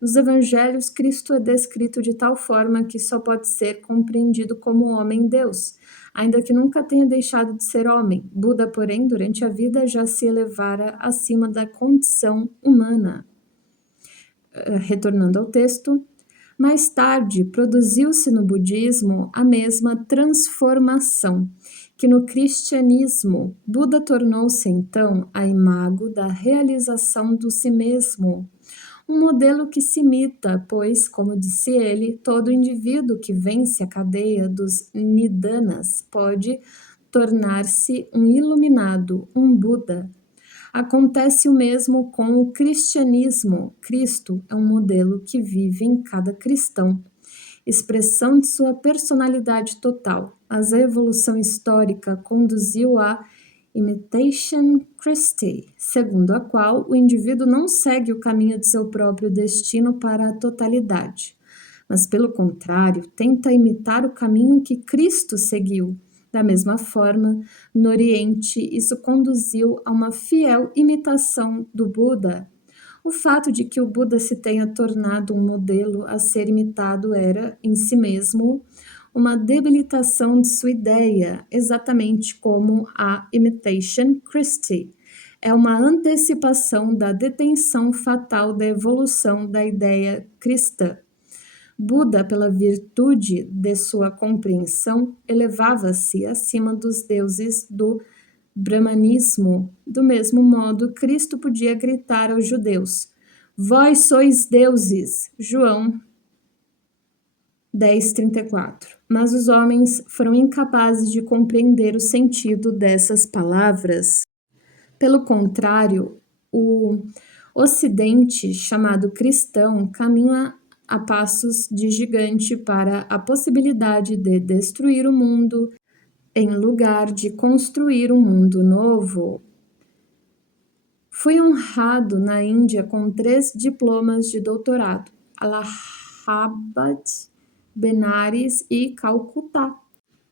Nos evangelhos, Cristo é descrito de tal forma que só pode ser compreendido como homem-deus, ainda que nunca tenha deixado de ser homem. Buda, porém, durante a vida já se elevara acima da condição humana. Retornando ao texto, mais tarde produziu-se no budismo a mesma transformação que no cristianismo. Buda tornou-se então a imago da realização do si mesmo, um modelo que se imita, pois, como disse ele, todo indivíduo que vence a cadeia dos nidanas pode tornar-se um iluminado, um Buda. Acontece o mesmo com o cristianismo. Cristo é um modelo que vive em cada cristão, expressão de sua personalidade total. Mas a evolução histórica conduziu à Imitation Christi, segundo a qual o indivíduo não segue o caminho de seu próprio destino para a totalidade, mas, pelo contrário, tenta imitar o caminho que Cristo seguiu. Da mesma forma, no Oriente, isso conduziu a uma fiel imitação do Buda. O fato de que o Buda se tenha tornado um modelo a ser imitado era, em si mesmo, uma debilitação de sua ideia, exatamente como a Imitation Christi. É uma antecipação da detenção fatal da evolução da ideia cristã. Buda, pela virtude de sua compreensão, elevava-se acima dos deuses do brahmanismo. Do mesmo modo, Cristo podia gritar aos judeus: "Vós sois deuses", João 10:34. Mas os homens foram incapazes de compreender o sentido dessas palavras. Pelo contrário, o Ocidente, chamado cristão, caminha a passos de gigante para a possibilidade de destruir o mundo em lugar de construir um mundo novo. Fui honrado na Índia com 3 diplomas de doutorado: Allahabad, Benares e Calcutá.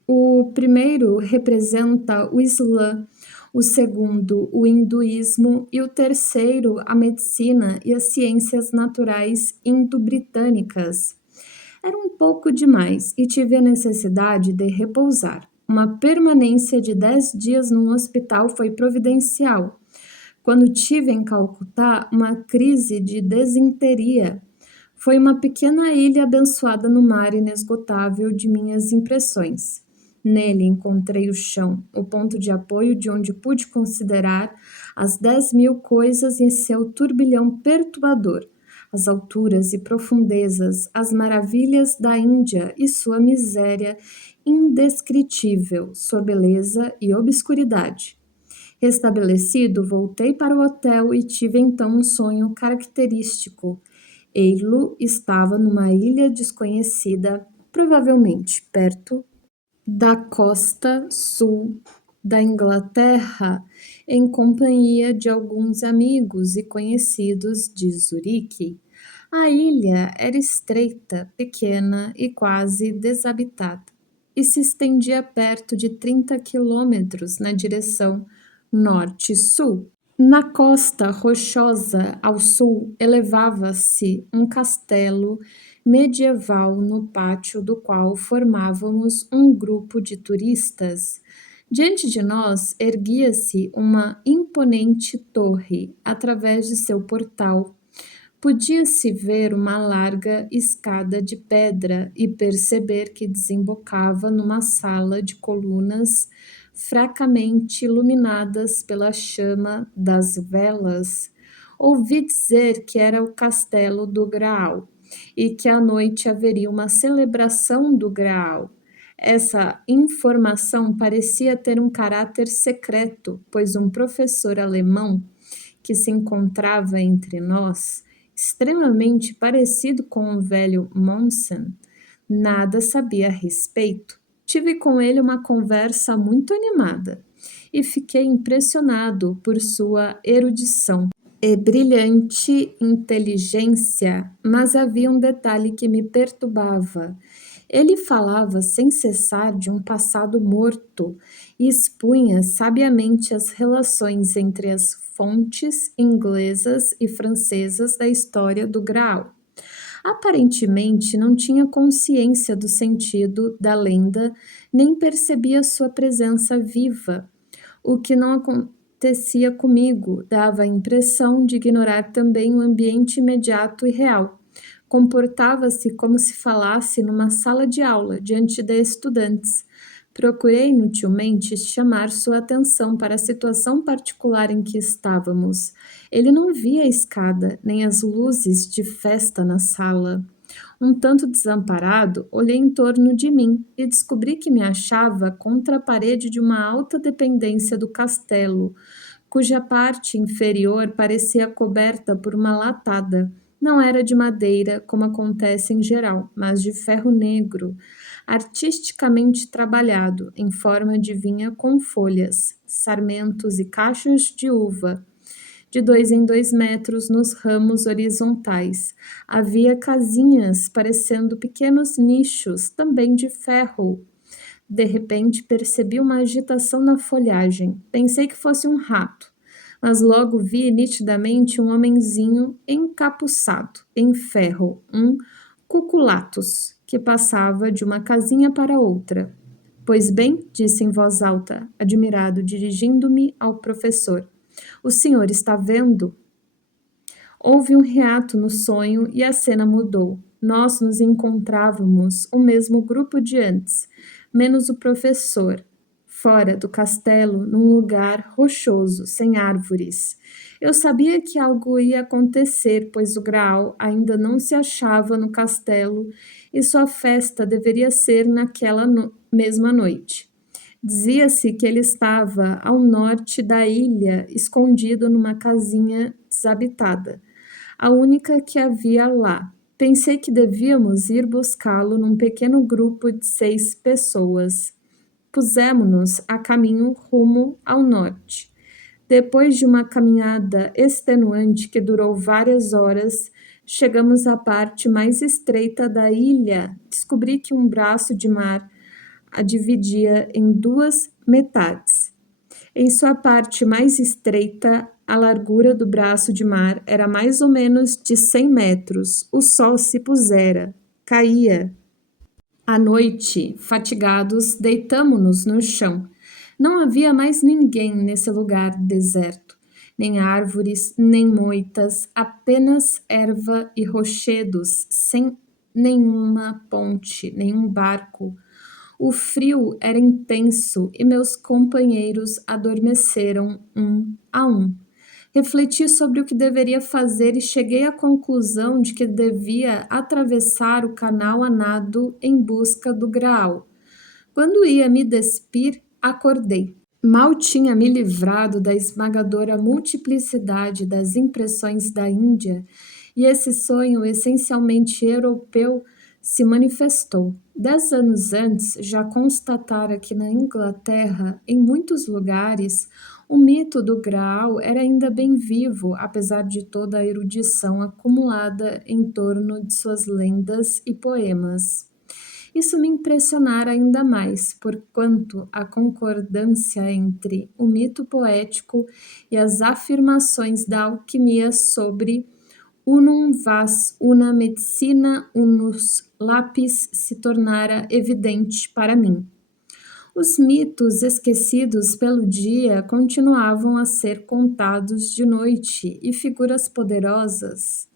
O primeiro representa o Islã, o segundo o hinduísmo e o terceiro a medicina e as ciências naturais indo-britânicas. Era um pouco demais e tive a necessidade de repousar. Uma permanência de 10 dias num hospital foi providencial. Quando tive em Calcutá uma crise de desinteria, foi uma pequena ilha abençoada no mar inesgotável de minhas impressões. Nele encontrei o chão, o ponto de apoio de onde pude considerar as 10.000 coisas em seu turbilhão perturbador, as alturas e profundezas, as maravilhas da Índia e sua miséria indescritível, sua beleza e obscuridade. Restabelecido, voltei para o hotel e tive então um sonho característico. Eilu estava numa ilha desconhecida, provavelmente perto da costa sul da Inglaterra, em companhia de alguns amigos e conhecidos de Zurique. A ilha era estreita, pequena e quase desabitada, e se estendia perto de 30 quilômetros na direção norte-sul. Na costa rochosa ao sul elevava-se um castelo medieval no pátio do qual formávamos um grupo de turistas. Diante de nós erguia-se uma imponente torre através de seu portal. Podia-se ver uma larga escada de pedra e perceber que desembocava numa sala de colunas fracamente iluminadas pela chama das velas. Ouvi dizer que era o castelo do Graal e que à noite haveria uma celebração do Graal. Essa informação parecia ter um caráter secreto, pois um professor alemão que se encontrava entre nós, extremamente parecido com o velho Monsen, nada sabia a respeito. Tive com ele uma conversa muito animada e fiquei impressionado por sua erudição e brilhante inteligência, mas havia um detalhe que me perturbava. Ele falava sem cessar de um passado morto e expunha sabiamente as relações entre as fontes inglesas e francesas da história do Graal. Aparentemente não tinha consciência do sentido da lenda, nem percebia sua presença viva. O que não acontecia comigo dava a impressão de ignorar também o ambiente imediato e real. Comportava-se como se falasse numa sala de aula diante de estudantes. Procurei inutilmente chamar sua atenção para a situação particular em que estávamos. Ele não via a escada, nem as luzes de festa na sala. Um tanto desamparado, olhei em torno de mim e descobri que me achava contra a parede de uma alta dependência do castelo, cuja parte inferior parecia coberta por uma latada. Não era de madeira, como acontece em geral, mas de ferro negro, artisticamente trabalhado, em forma de vinha com folhas, sarmentos e cachos de uva de 2 em 2 metros nos ramos horizontais. Havia casinhas parecendo pequenos nichos, também de ferro. De repente percebi uma agitação na folhagem. Pensei que fosse um rato, mas logo vi nitidamente um homenzinho encapuçado em ferro, um cuculatus, que passava de uma casinha para outra. Pois bem, disse em voz alta, admirado, dirigindo-me ao professor. O senhor está vendo? Houve um reato no sonho e a cena mudou. Nós nos encontrávamos o mesmo grupo de antes, menos o professor, fora do castelo, num lugar rochoso, sem árvores. Eu sabia que algo ia acontecer, pois o Graal ainda não se achava no castelo e sua festa deveria ser naquela mesma noite. Dizia-se que ele estava ao norte da ilha, escondido numa casinha desabitada, a única que havia lá. Pensei que devíamos ir buscá-lo num pequeno grupo de 6 pessoas. Pusemo-nos a caminho rumo ao norte. Depois de uma caminhada extenuante que durou várias horas, chegamos à parte mais estreita da ilha. Descobri que um braço de mar a dividia em 2 metades. Em sua parte mais estreita, a largura do braço de mar era mais ou menos de 100 metros. O sol se pusera, caía. À noite, fatigados, deitamo-nos no chão. Não havia mais ninguém nesse lugar deserto. Nem árvores, nem moitas, apenas erva e rochedos, sem nenhuma ponte, nenhum barco. O frio era intenso e meus companheiros adormeceram um a um. Refleti sobre o que deveria fazer e cheguei à conclusão de que devia atravessar o canal a nado em busca do Graal. Quando ia me despir, acordei. Mal tinha me livrado da esmagadora multiplicidade das impressões da Índia, e esse sonho essencialmente europeu se manifestou. 10 anos antes, já constatara que na Inglaterra, em muitos lugares, o mito do Graal era ainda bem vivo, apesar de toda a erudição acumulada em torno de suas lendas e poemas. Isso me impressionara ainda mais, porquanto a concordância entre o mito poético e as afirmações da alquimia sobre unum vas, una medicina, unus lapis se tornara evidente para mim. Os mitos esquecidos pelo dia continuavam a ser contados de noite e figuras poderosas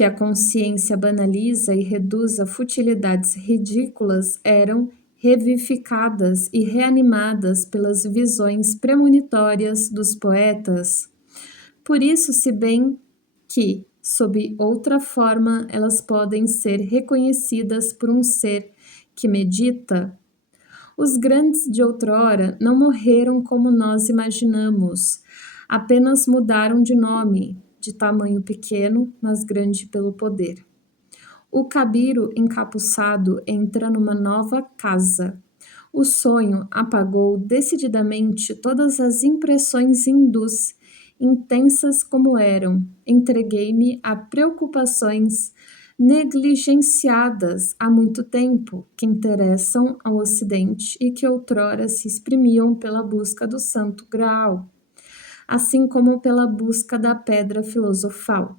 que a consciência banaliza e reduz a futilidades ridículas eram revivificadas e reanimadas pelas visões premonitórias dos poetas. Por isso, se bem que, sob outra forma, elas podem ser reconhecidas por um ser que medita, os grandes de outrora não morreram como nós imaginamos, apenas mudaram de nome, de tamanho pequeno, mas grande pelo poder. O cabiro encapuçado entra numa nova casa. O sonho apagou decididamente todas as impressões hindus, intensas como eram. Entreguei-me a preocupações negligenciadas há muito tempo, que interessam ao Ocidente e que outrora se exprimiam pela busca do Santo Graal, assim como pela busca da pedra filosofal.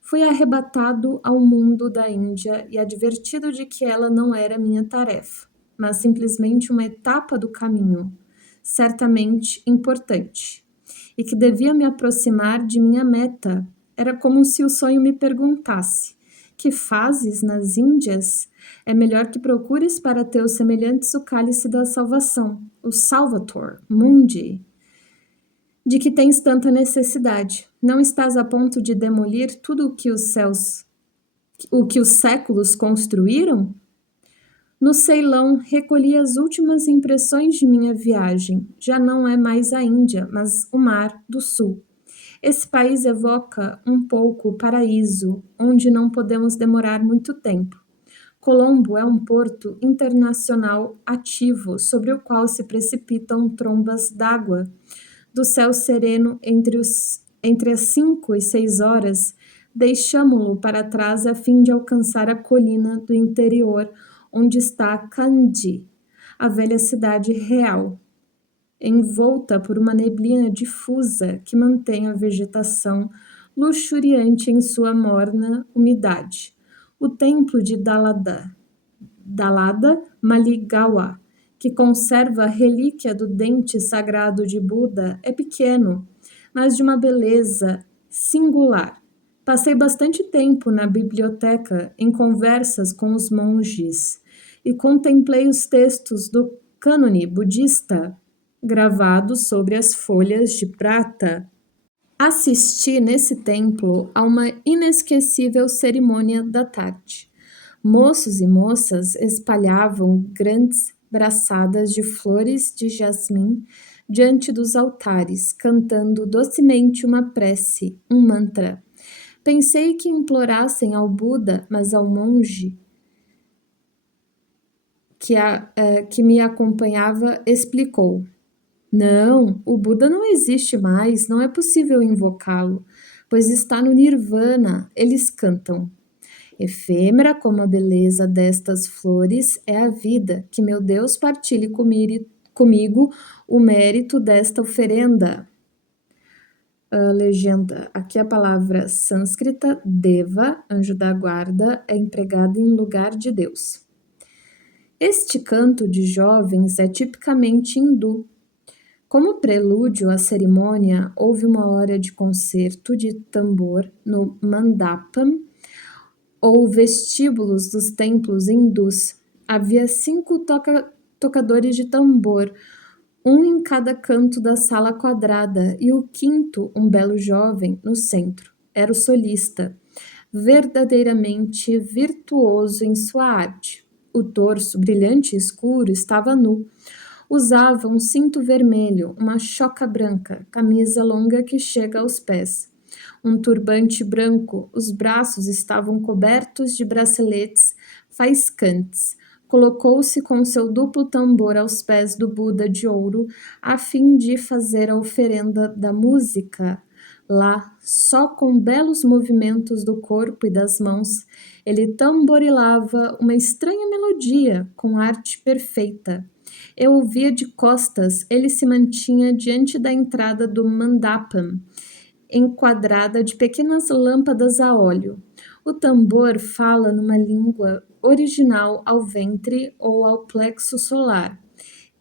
Fui arrebatado ao mundo da Índia e advertido de que ela não era minha tarefa, mas simplesmente uma etapa do caminho, certamente importante, e que devia me aproximar de minha meta. Era como se o sonho me perguntasse: que fazes nas Índias? É melhor que procures para teus semelhantes o cálice da salvação, o Salvator Mundi, de que tens tanta necessidade. Não estás a ponto de demolir tudo o que os séculos construíram? No Ceilão, recolhi as últimas impressões de minha viagem. Já não é mais a Índia, mas o Mar do Sul. Esse país evoca um pouco o paraíso, onde não podemos demorar muito tempo. Colombo é um porto internacional ativo, sobre o qual se precipitam trombas d'água do céu sereno entre as 5 e 6 horas, deixamo-lo para trás a fim de alcançar a colina do interior, onde está Kandy, a velha cidade real, envolta por uma neblina difusa que mantém a vegetação luxuriante em sua morna umidade. O templo de Dalada Maligawa, que conserva a relíquia do dente sagrado de Buda, é pequeno, mas de uma beleza singular. Passei bastante tempo na biblioteca em conversas com os monges e contemplei os textos do cânone budista gravados sobre as folhas de prata. Assisti nesse templo a uma inesquecível cerimônia da tarde. Moços e moças espalhavam grandes braçadas de flores de jasmim diante dos altares, cantando docemente uma prece, um mantra. Pensei que implorassem ao Buda, mas ao monge que me acompanhava explicou: não, o Buda não existe mais, não é possível invocá-lo, pois está no Nirvana. Eles cantam: efêmera como a beleza destas flores é a vida, que meu Deus partilhe comigo o mérito desta oferenda. A legenda: aqui a palavra sânscrita deva, anjo da guarda, é empregada em lugar de Deus. Este canto de jovens é tipicamente hindu. Como prelúdio à cerimônia, houve uma hora de concerto de tambor no mandapam, ou vestíbulos dos templos hindus. Havia 5 tocadores de tambor, um em cada canto da sala quadrada, e o quinto, um belo jovem, no centro. Era o solista, verdadeiramente virtuoso em sua arte. O torso, brilhante e escuro, estava nu. Usava um cinto vermelho, uma choca branca, camisa longa que chega aos pés, um turbante branco. Os braços estavam cobertos de braceletes faiscantes. Colocou-se com seu duplo tambor aos pés do Buda de ouro, a fim de fazer a oferenda da música. Lá, só com belos movimentos do corpo e das mãos, ele tamborilava uma estranha melodia com arte perfeita. Eu ouvia de costas. Ele se mantinha diante da entrada do mandapam, enquadrada de pequenas lâmpadas a óleo. O tambor fala numa língua original ao ventre ou ao plexo solar.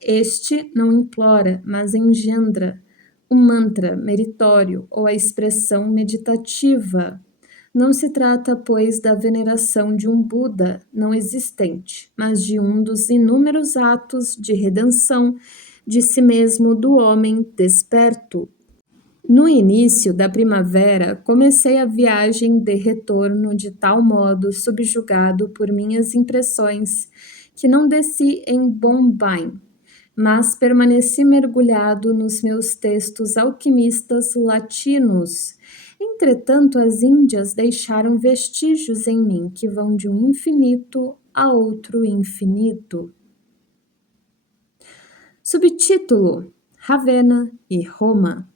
Este não implora, mas engendra. O mantra meritório ou a expressão meditativa. Não se trata, pois, da veneração de um Buda não existente, mas de um dos inúmeros atos de redenção de si mesmo do homem desperto. No início da primavera, comecei a viagem de retorno de tal modo subjugado por minhas impressões que não desci em Bombay, mas permaneci mergulhado nos meus textos alquimistas latinos. Entretanto, as Índias deixaram vestígios em mim que vão de um infinito a outro infinito. Subtítulo: Ravenna e Roma.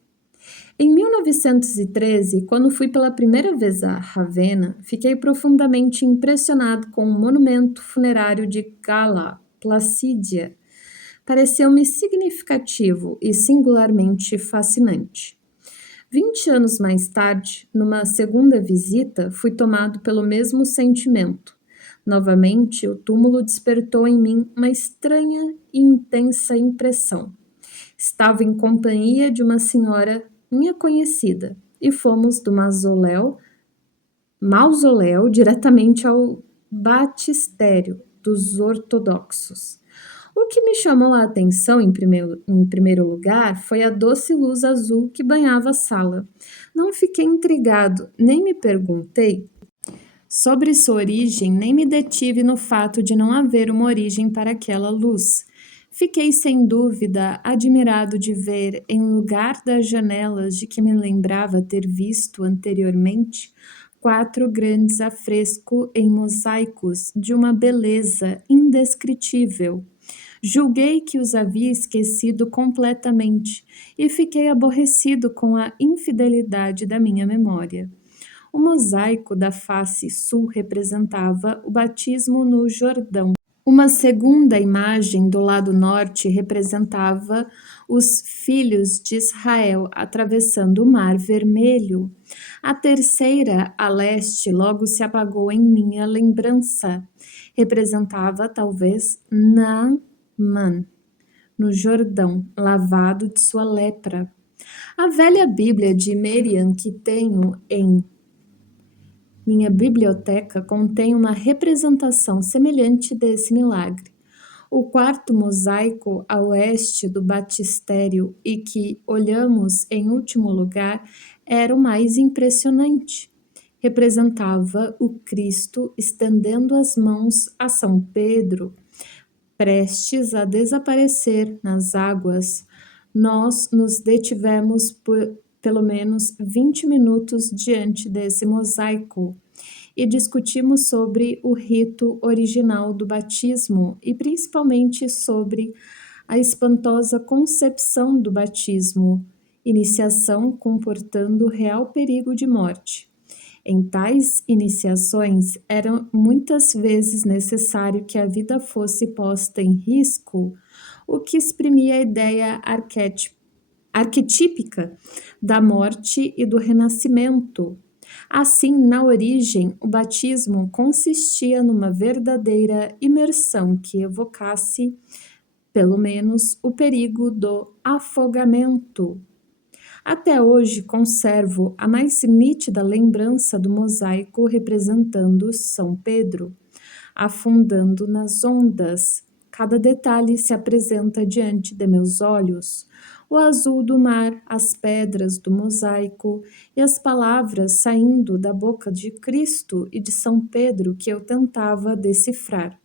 Em 1913, quando fui pela primeira vez a Ravenna, fiquei profundamente impressionado com o monumento funerário de Gala Placidia. Pareceu-me significativo e singularmente fascinante. 20 anos mais tarde, numa segunda visita, fui tomado pelo mesmo sentimento. Novamente, o túmulo despertou em mim uma estranha e intensa impressão. Estava em companhia de uma senhora minha conhecida e fomos do mausoléu diretamente ao batistério dos ortodoxos. O que me chamou a atenção em primeiro lugar foi a doce luz azul que banhava a sala. Não fiquei intrigado, nem me perguntei sobre sua origem, nem me detive no fato de não haver uma origem para aquela luz. Fiquei sem dúvida admirado de ver, em lugar das janelas de que me lembrava ter visto anteriormente, 4 grandes afrescos em mosaicos de uma beleza indescritível. Julguei que os havia esquecido completamente e fiquei aborrecido com a infidelidade da minha memória. O mosaico da face sul representava o batismo no Jordão. Uma segunda imagem do lado norte representava os filhos de Israel atravessando o Mar Vermelho. A terceira, a leste, logo se apagou em minha lembrança. Representava, talvez, Naaman, no Jordão, lavado de sua lepra. A velha Bíblia de Meriam que tenho em minha biblioteca contém uma representação semelhante desse milagre. O quarto mosaico a oeste do batistério e que olhamos em último lugar era o mais impressionante. Representava o Cristo estendendo as mãos a São Pedro, prestes a desaparecer nas águas. Nós nos detivemos por pelo menos 20 minutos diante desse mosaico e discutimos sobre o rito original do batismo e principalmente sobre a espantosa concepção do batismo, iniciação comportando real perigo de morte. Em tais iniciações, era muitas vezes necessário que a vida fosse posta em risco, o que exprimia a ideia arquetípica da morte e do renascimento. Assim, na origem, o batismo consistia numa verdadeira imersão que evocasse, pelo menos, o perigo do afogamento. Até hoje conservo a mais nítida lembrança do mosaico representando São Pedro, afundando nas ondas. Cada detalhe se apresenta diante de meus olhos. O azul do mar, as pedras do mosaico e as palavras saindo da boca de Cristo e de São Pedro que eu tentava decifrar.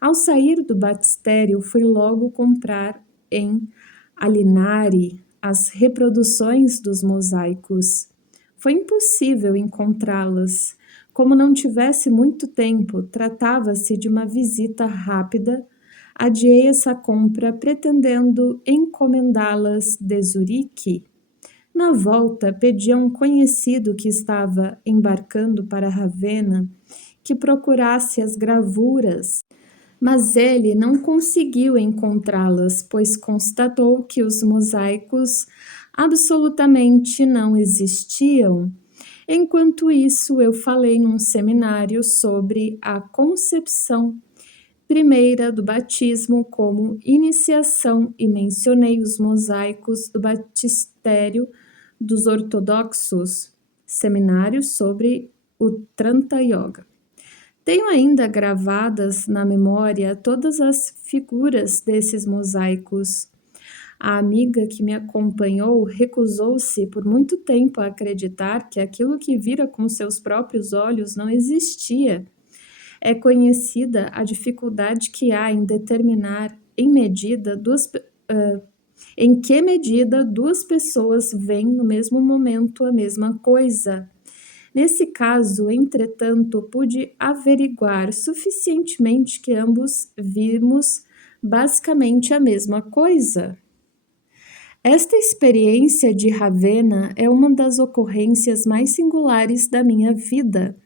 Ao sair do batistério, fui logo comprar em Alinari as reproduções dos mosaicos. Foi impossível encontrá-las. Como não tivesse muito tempo, tratava-se de uma visita rápida. Adiei essa compra pretendendo encomendá-las de Zurique. Na volta, pedi a um conhecido que estava embarcando para Ravenna que procurasse as gravuras, mas ele não conseguiu encontrá-las, pois constatou que os mosaicos absolutamente não existiam. Enquanto isso, eu falei num seminário sobre a concepção primeira do batismo como iniciação e mencionei os mosaicos do batistério dos ortodoxos, seminário sobre o Tranta Yoga. Tenho ainda gravadas na memória todas as figuras desses mosaicos. A amiga que me acompanhou recusou-se por muito tempo a acreditar que aquilo que vira com seus próprios olhos não existia. É conhecida a dificuldade que há em determinar em que medida duas pessoas veem no mesmo momento a mesma coisa. Nesse caso, entretanto, pude averiguar suficientemente que ambos vimos basicamente a mesma coisa. Esta experiência de Ravenna é uma das ocorrências mais singulares da minha vida.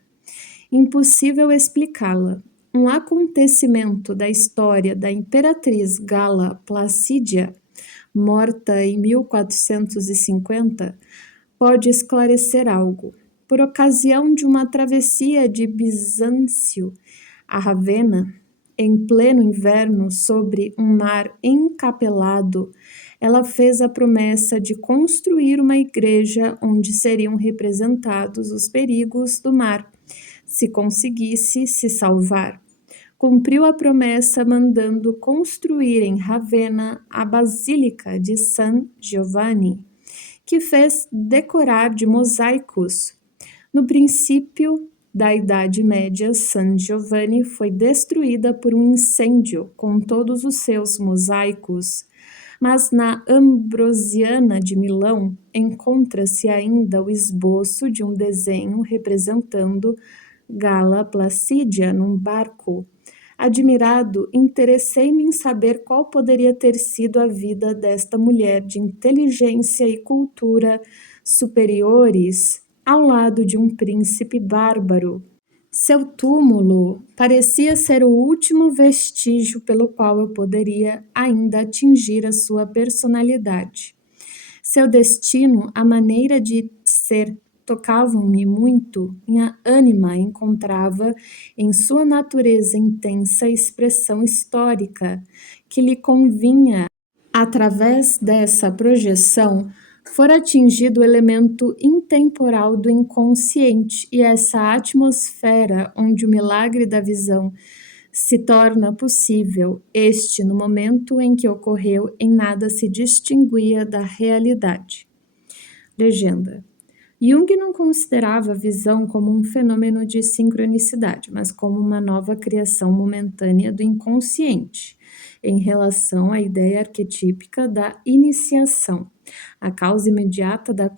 Impossível explicá-la. Um acontecimento da história da imperatriz Gala Placídia, morta em 1450, pode esclarecer algo. Por ocasião de uma travessia de Bizâncio a Ravenna, em pleno inverno, sobre um mar encapelado, ela fez a promessa de construir uma igreja onde seriam representados os perigos do mar, se conseguisse se salvar. Cumpriu a promessa mandando construir em Ravenna a Basílica de San Giovanni, que fez decorar de mosaicos. No princípio da Idade Média, San Giovanni foi destruída por um incêndio com todos os seus mosaicos, mas na Ambrosiana de Milão encontra-se ainda o esboço de um desenho representando Gala Placídia num barco. Admirado, interessei-me em saber qual poderia ter sido a vida desta mulher de inteligência e cultura superiores ao lado de um príncipe bárbaro. Seu túmulo parecia ser o último vestígio pelo qual eu poderia ainda atingir a sua personalidade. Seu destino, a maneira de ser, tocavam-me muito. Minha ânima encontrava em sua natureza intensa expressão histórica, que lhe convinha. Através dessa projeção, fora atingido o elemento intemporal do inconsciente, e essa atmosfera onde o milagre da visão se torna possível, este, no momento em que ocorreu, em nada se distinguia da realidade. Legenda. Jung não considerava a visão como um fenômeno de sincronicidade, mas como uma nova criação momentânea do inconsciente, em relação à ideia arquetípica da iniciação. A causa imediata da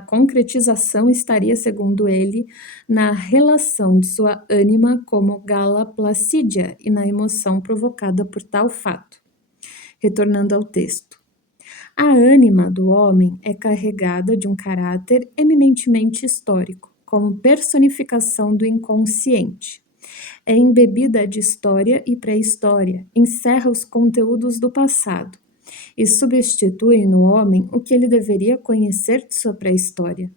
concretização estaria, segundo ele, na relação de sua ânima como Gala Placídia e na emoção provocada por tal fato. Retornando ao texto. A ânima do homem é carregada de um caráter eminentemente histórico, como personificação do inconsciente. É embebida de história e pré-história, encerra os conteúdos do passado e substitui no homem o que ele deveria conhecer de sua pré-história.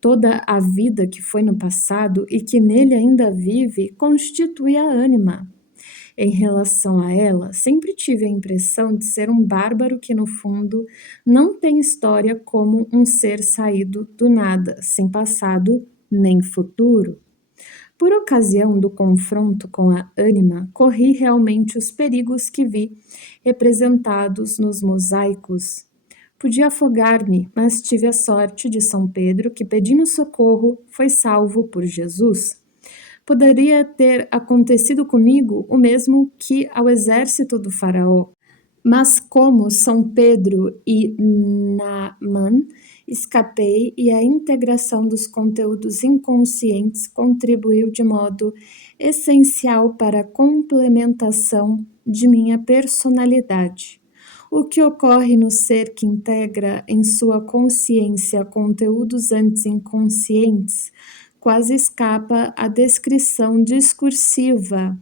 Toda a vida que foi no passado e que nele ainda vive constitui a ânima. Em relação a ela, sempre tive a impressão de ser um bárbaro que, no fundo, não tem história como um ser saído do nada, sem passado nem futuro. Por ocasião do confronto com a ânima, corri realmente os perigos que vi representados nos mosaicos. Podia afogar-me, mas tive a sorte de São Pedro, que, pedindo socorro, foi salvo por Jesus. Poderia ter acontecido comigo o mesmo que ao exército do faraó. Mas como São Pedro e Naaman, escapei e a integração dos conteúdos inconscientes contribuiu de modo essencial para a complementação de minha personalidade. O que ocorre no ser que integra em sua consciência conteúdos antes inconscientes quase escapa à descrição discursiva.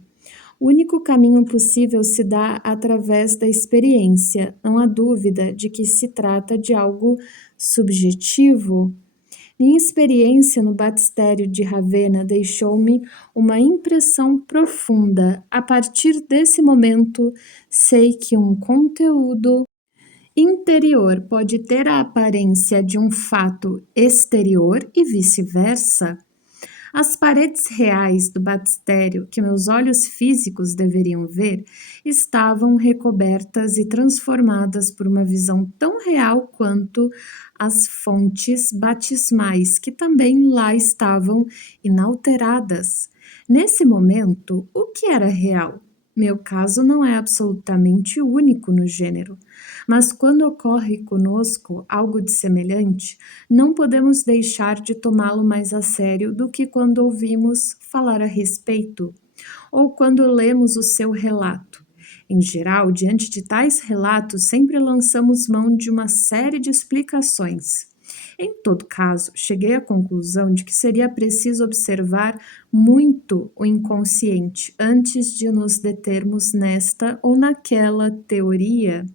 O único caminho possível se dá através da experiência. Não há dúvida de que se trata de algo subjetivo. Minha experiência no batistério de Ravenna deixou-me uma impressão profunda. A partir desse momento, sei que um conteúdo interior pode ter a aparência de um fato exterior e vice-versa. As paredes reais do batistério que meus olhos físicos deveriam ver estavam recobertas e transformadas por uma visão tão real quanto as fontes batismais, que também lá estavam inalteradas. Nesse momento, o que era real? Meu caso não é absolutamente único no gênero, mas quando ocorre conosco algo de semelhante, não podemos deixar de tomá-lo mais a sério do que quando ouvimos falar a respeito ou quando lemos o seu relato. Em geral, diante de tais relatos, sempre lançamos mão de uma série de explicações. Em todo caso, cheguei à conclusão de que seria preciso observar muito o inconsciente antes de nos determos nesta ou naquela teoria.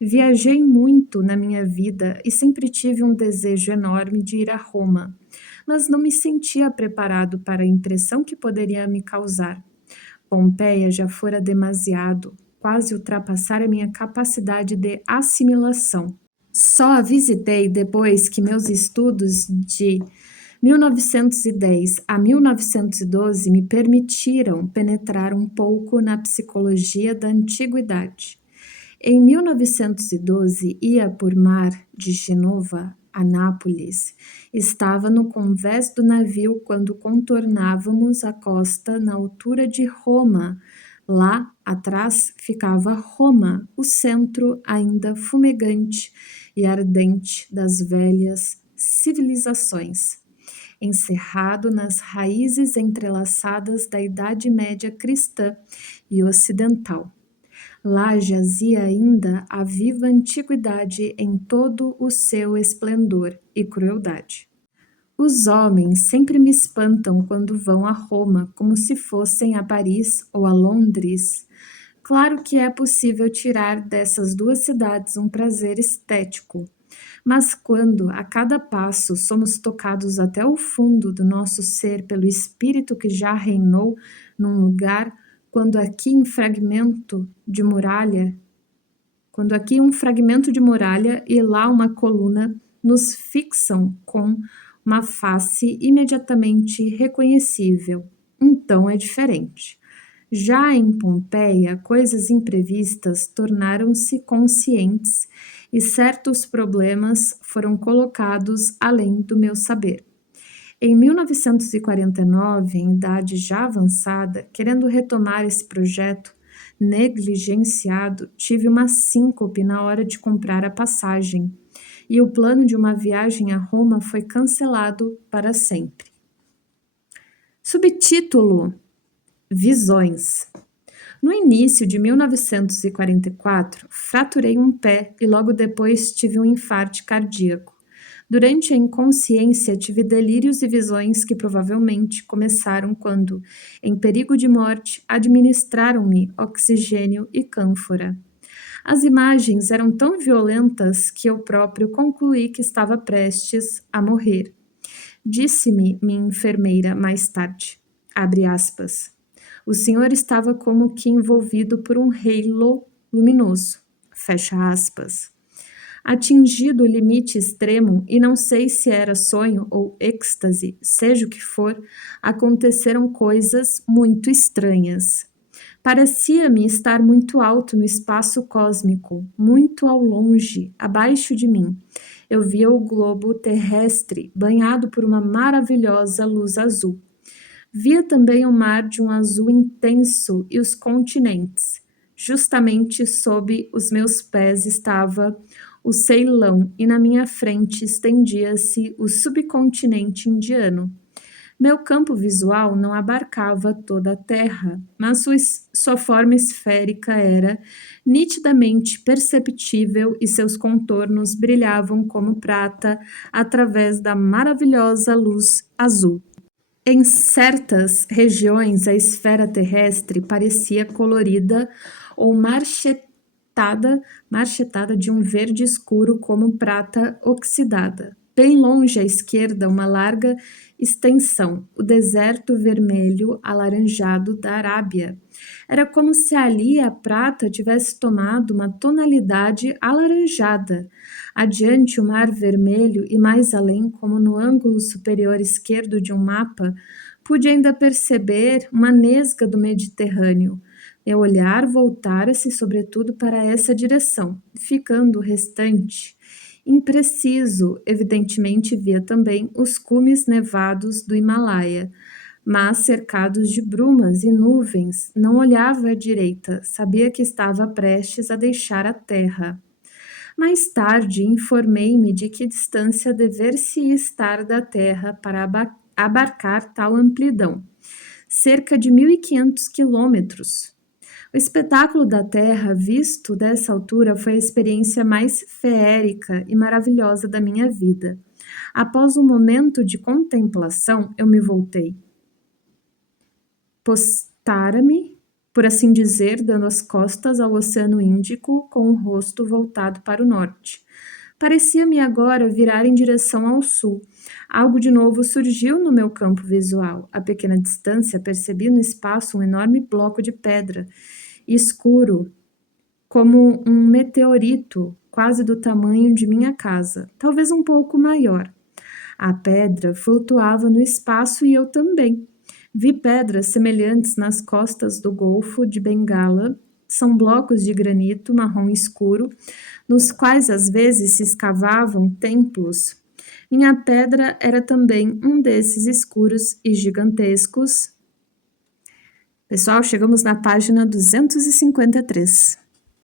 Viajei muito na minha vida e sempre tive um desejo enorme de ir a Roma, mas não me sentia preparado para a impressão que poderia me causar. Pompeia já fora demasiado, quase ultrapassar a minha capacidade de assimilação. Só a visitei depois que meus estudos de 1910 a 1912 me permitiram penetrar um pouco na psicologia da antiguidade. Em 1912, ia por mar de Genova a Nápoles. Estava no convés do navio quando contornávamos a costa na altura de Roma. Lá atrás ficava Roma, o centro ainda fumegante e ardente das velhas civilizações, encerrado nas raízes entrelaçadas da Idade Média cristã e ocidental. Lá jazia ainda a viva antiguidade em todo o seu esplendor e crueldade. Os homens sempre me espantam quando vão a Roma, como se fossem a Paris ou a Londres. Claro que é possível tirar dessas duas cidades um prazer estético, mas quando, a cada passo, somos tocados até o fundo do nosso ser pelo espírito que já reinou num lugar, quando aqui um fragmento de muralha e lá uma coluna nos fixam com uma face imediatamente reconhecível. Então é diferente. Já em Pompeia, coisas imprevistas tornaram-se conscientes e certos problemas foram colocados além do meu saber. Em 1949, em idade já avançada, querendo retomar esse projeto negligenciado, tive uma síncope na hora de comprar a passagem, e o plano de uma viagem a Roma foi cancelado para sempre. Subtítulo: Visões. No início de 1944, fraturei um pé e logo depois tive um infarte cardíaco. Durante a inconsciência, tive delírios e visões que provavelmente começaram quando, em perigo de morte, administraram-me oxigênio e cânfora. As imagens eram tão violentas que eu próprio concluí que estava prestes a morrer. Disse-me minha enfermeira mais tarde, abre aspas, o senhor estava como que envolvido por um halo luminoso, fecha aspas. Atingido o limite extremo, e não sei se era sonho ou êxtase, seja o que for, aconteceram coisas muito estranhas. Parecia-me estar muito alto no espaço cósmico, muito ao longe, abaixo de mim. Eu via o globo terrestre banhado por uma maravilhosa luz azul. Via também o mar de um azul intenso e os continentes. Justamente sob os meus pés estava o Ceilão e na minha frente estendia-se o subcontinente indiano. Meu campo visual não abarcava toda a Terra, mas sua forma esférica era nitidamente perceptível e seus contornos brilhavam como prata através da maravilhosa luz azul. Em certas regiões, a esfera terrestre parecia colorida ou marchetada de um verde escuro como prata oxidada. Bem longe à esquerda, uma larga extensão, o deserto vermelho alaranjado da Arábia. Era como se ali a prata tivesse tomado uma tonalidade alaranjada. Adiante, o Mar Vermelho e mais além, como no ângulo superior esquerdo de um mapa, pude ainda perceber uma nesga do Mediterrâneo. Meu olhar voltara-se sobretudo para essa direção, ficando o restante impreciso. Evidentemente via também os cumes nevados do Himalaia, mas cercados de brumas e nuvens, não olhava à direita, sabia que estava prestes a deixar a terra. Mais tarde, informei-me de que distância dever-se estar da Terra para abarcar tal amplidão. Cerca de 1.500 quilômetros. O espetáculo da Terra, visto dessa altura, foi a experiência mais feérica e maravilhosa da minha vida. Após um momento de contemplação, eu me voltei. Postara-me, por assim dizer, dando as costas ao Oceano Índico, com o rosto voltado para o norte. Parecia-me agora virar em direção ao sul. Algo de novo surgiu no meu campo visual. A pequena distância, percebi no espaço um enorme bloco de pedra, escuro, como um meteorito, quase do tamanho de minha casa, talvez um pouco maior. A pedra flutuava no espaço e eu também. Vi pedras semelhantes nas costas do Golfo de Bengala. São blocos de granito marrom escuro, nos quais às vezes se escavavam templos. Minha pedra era também um desses escuros e gigantescos. Pessoal, chegamos na página 253.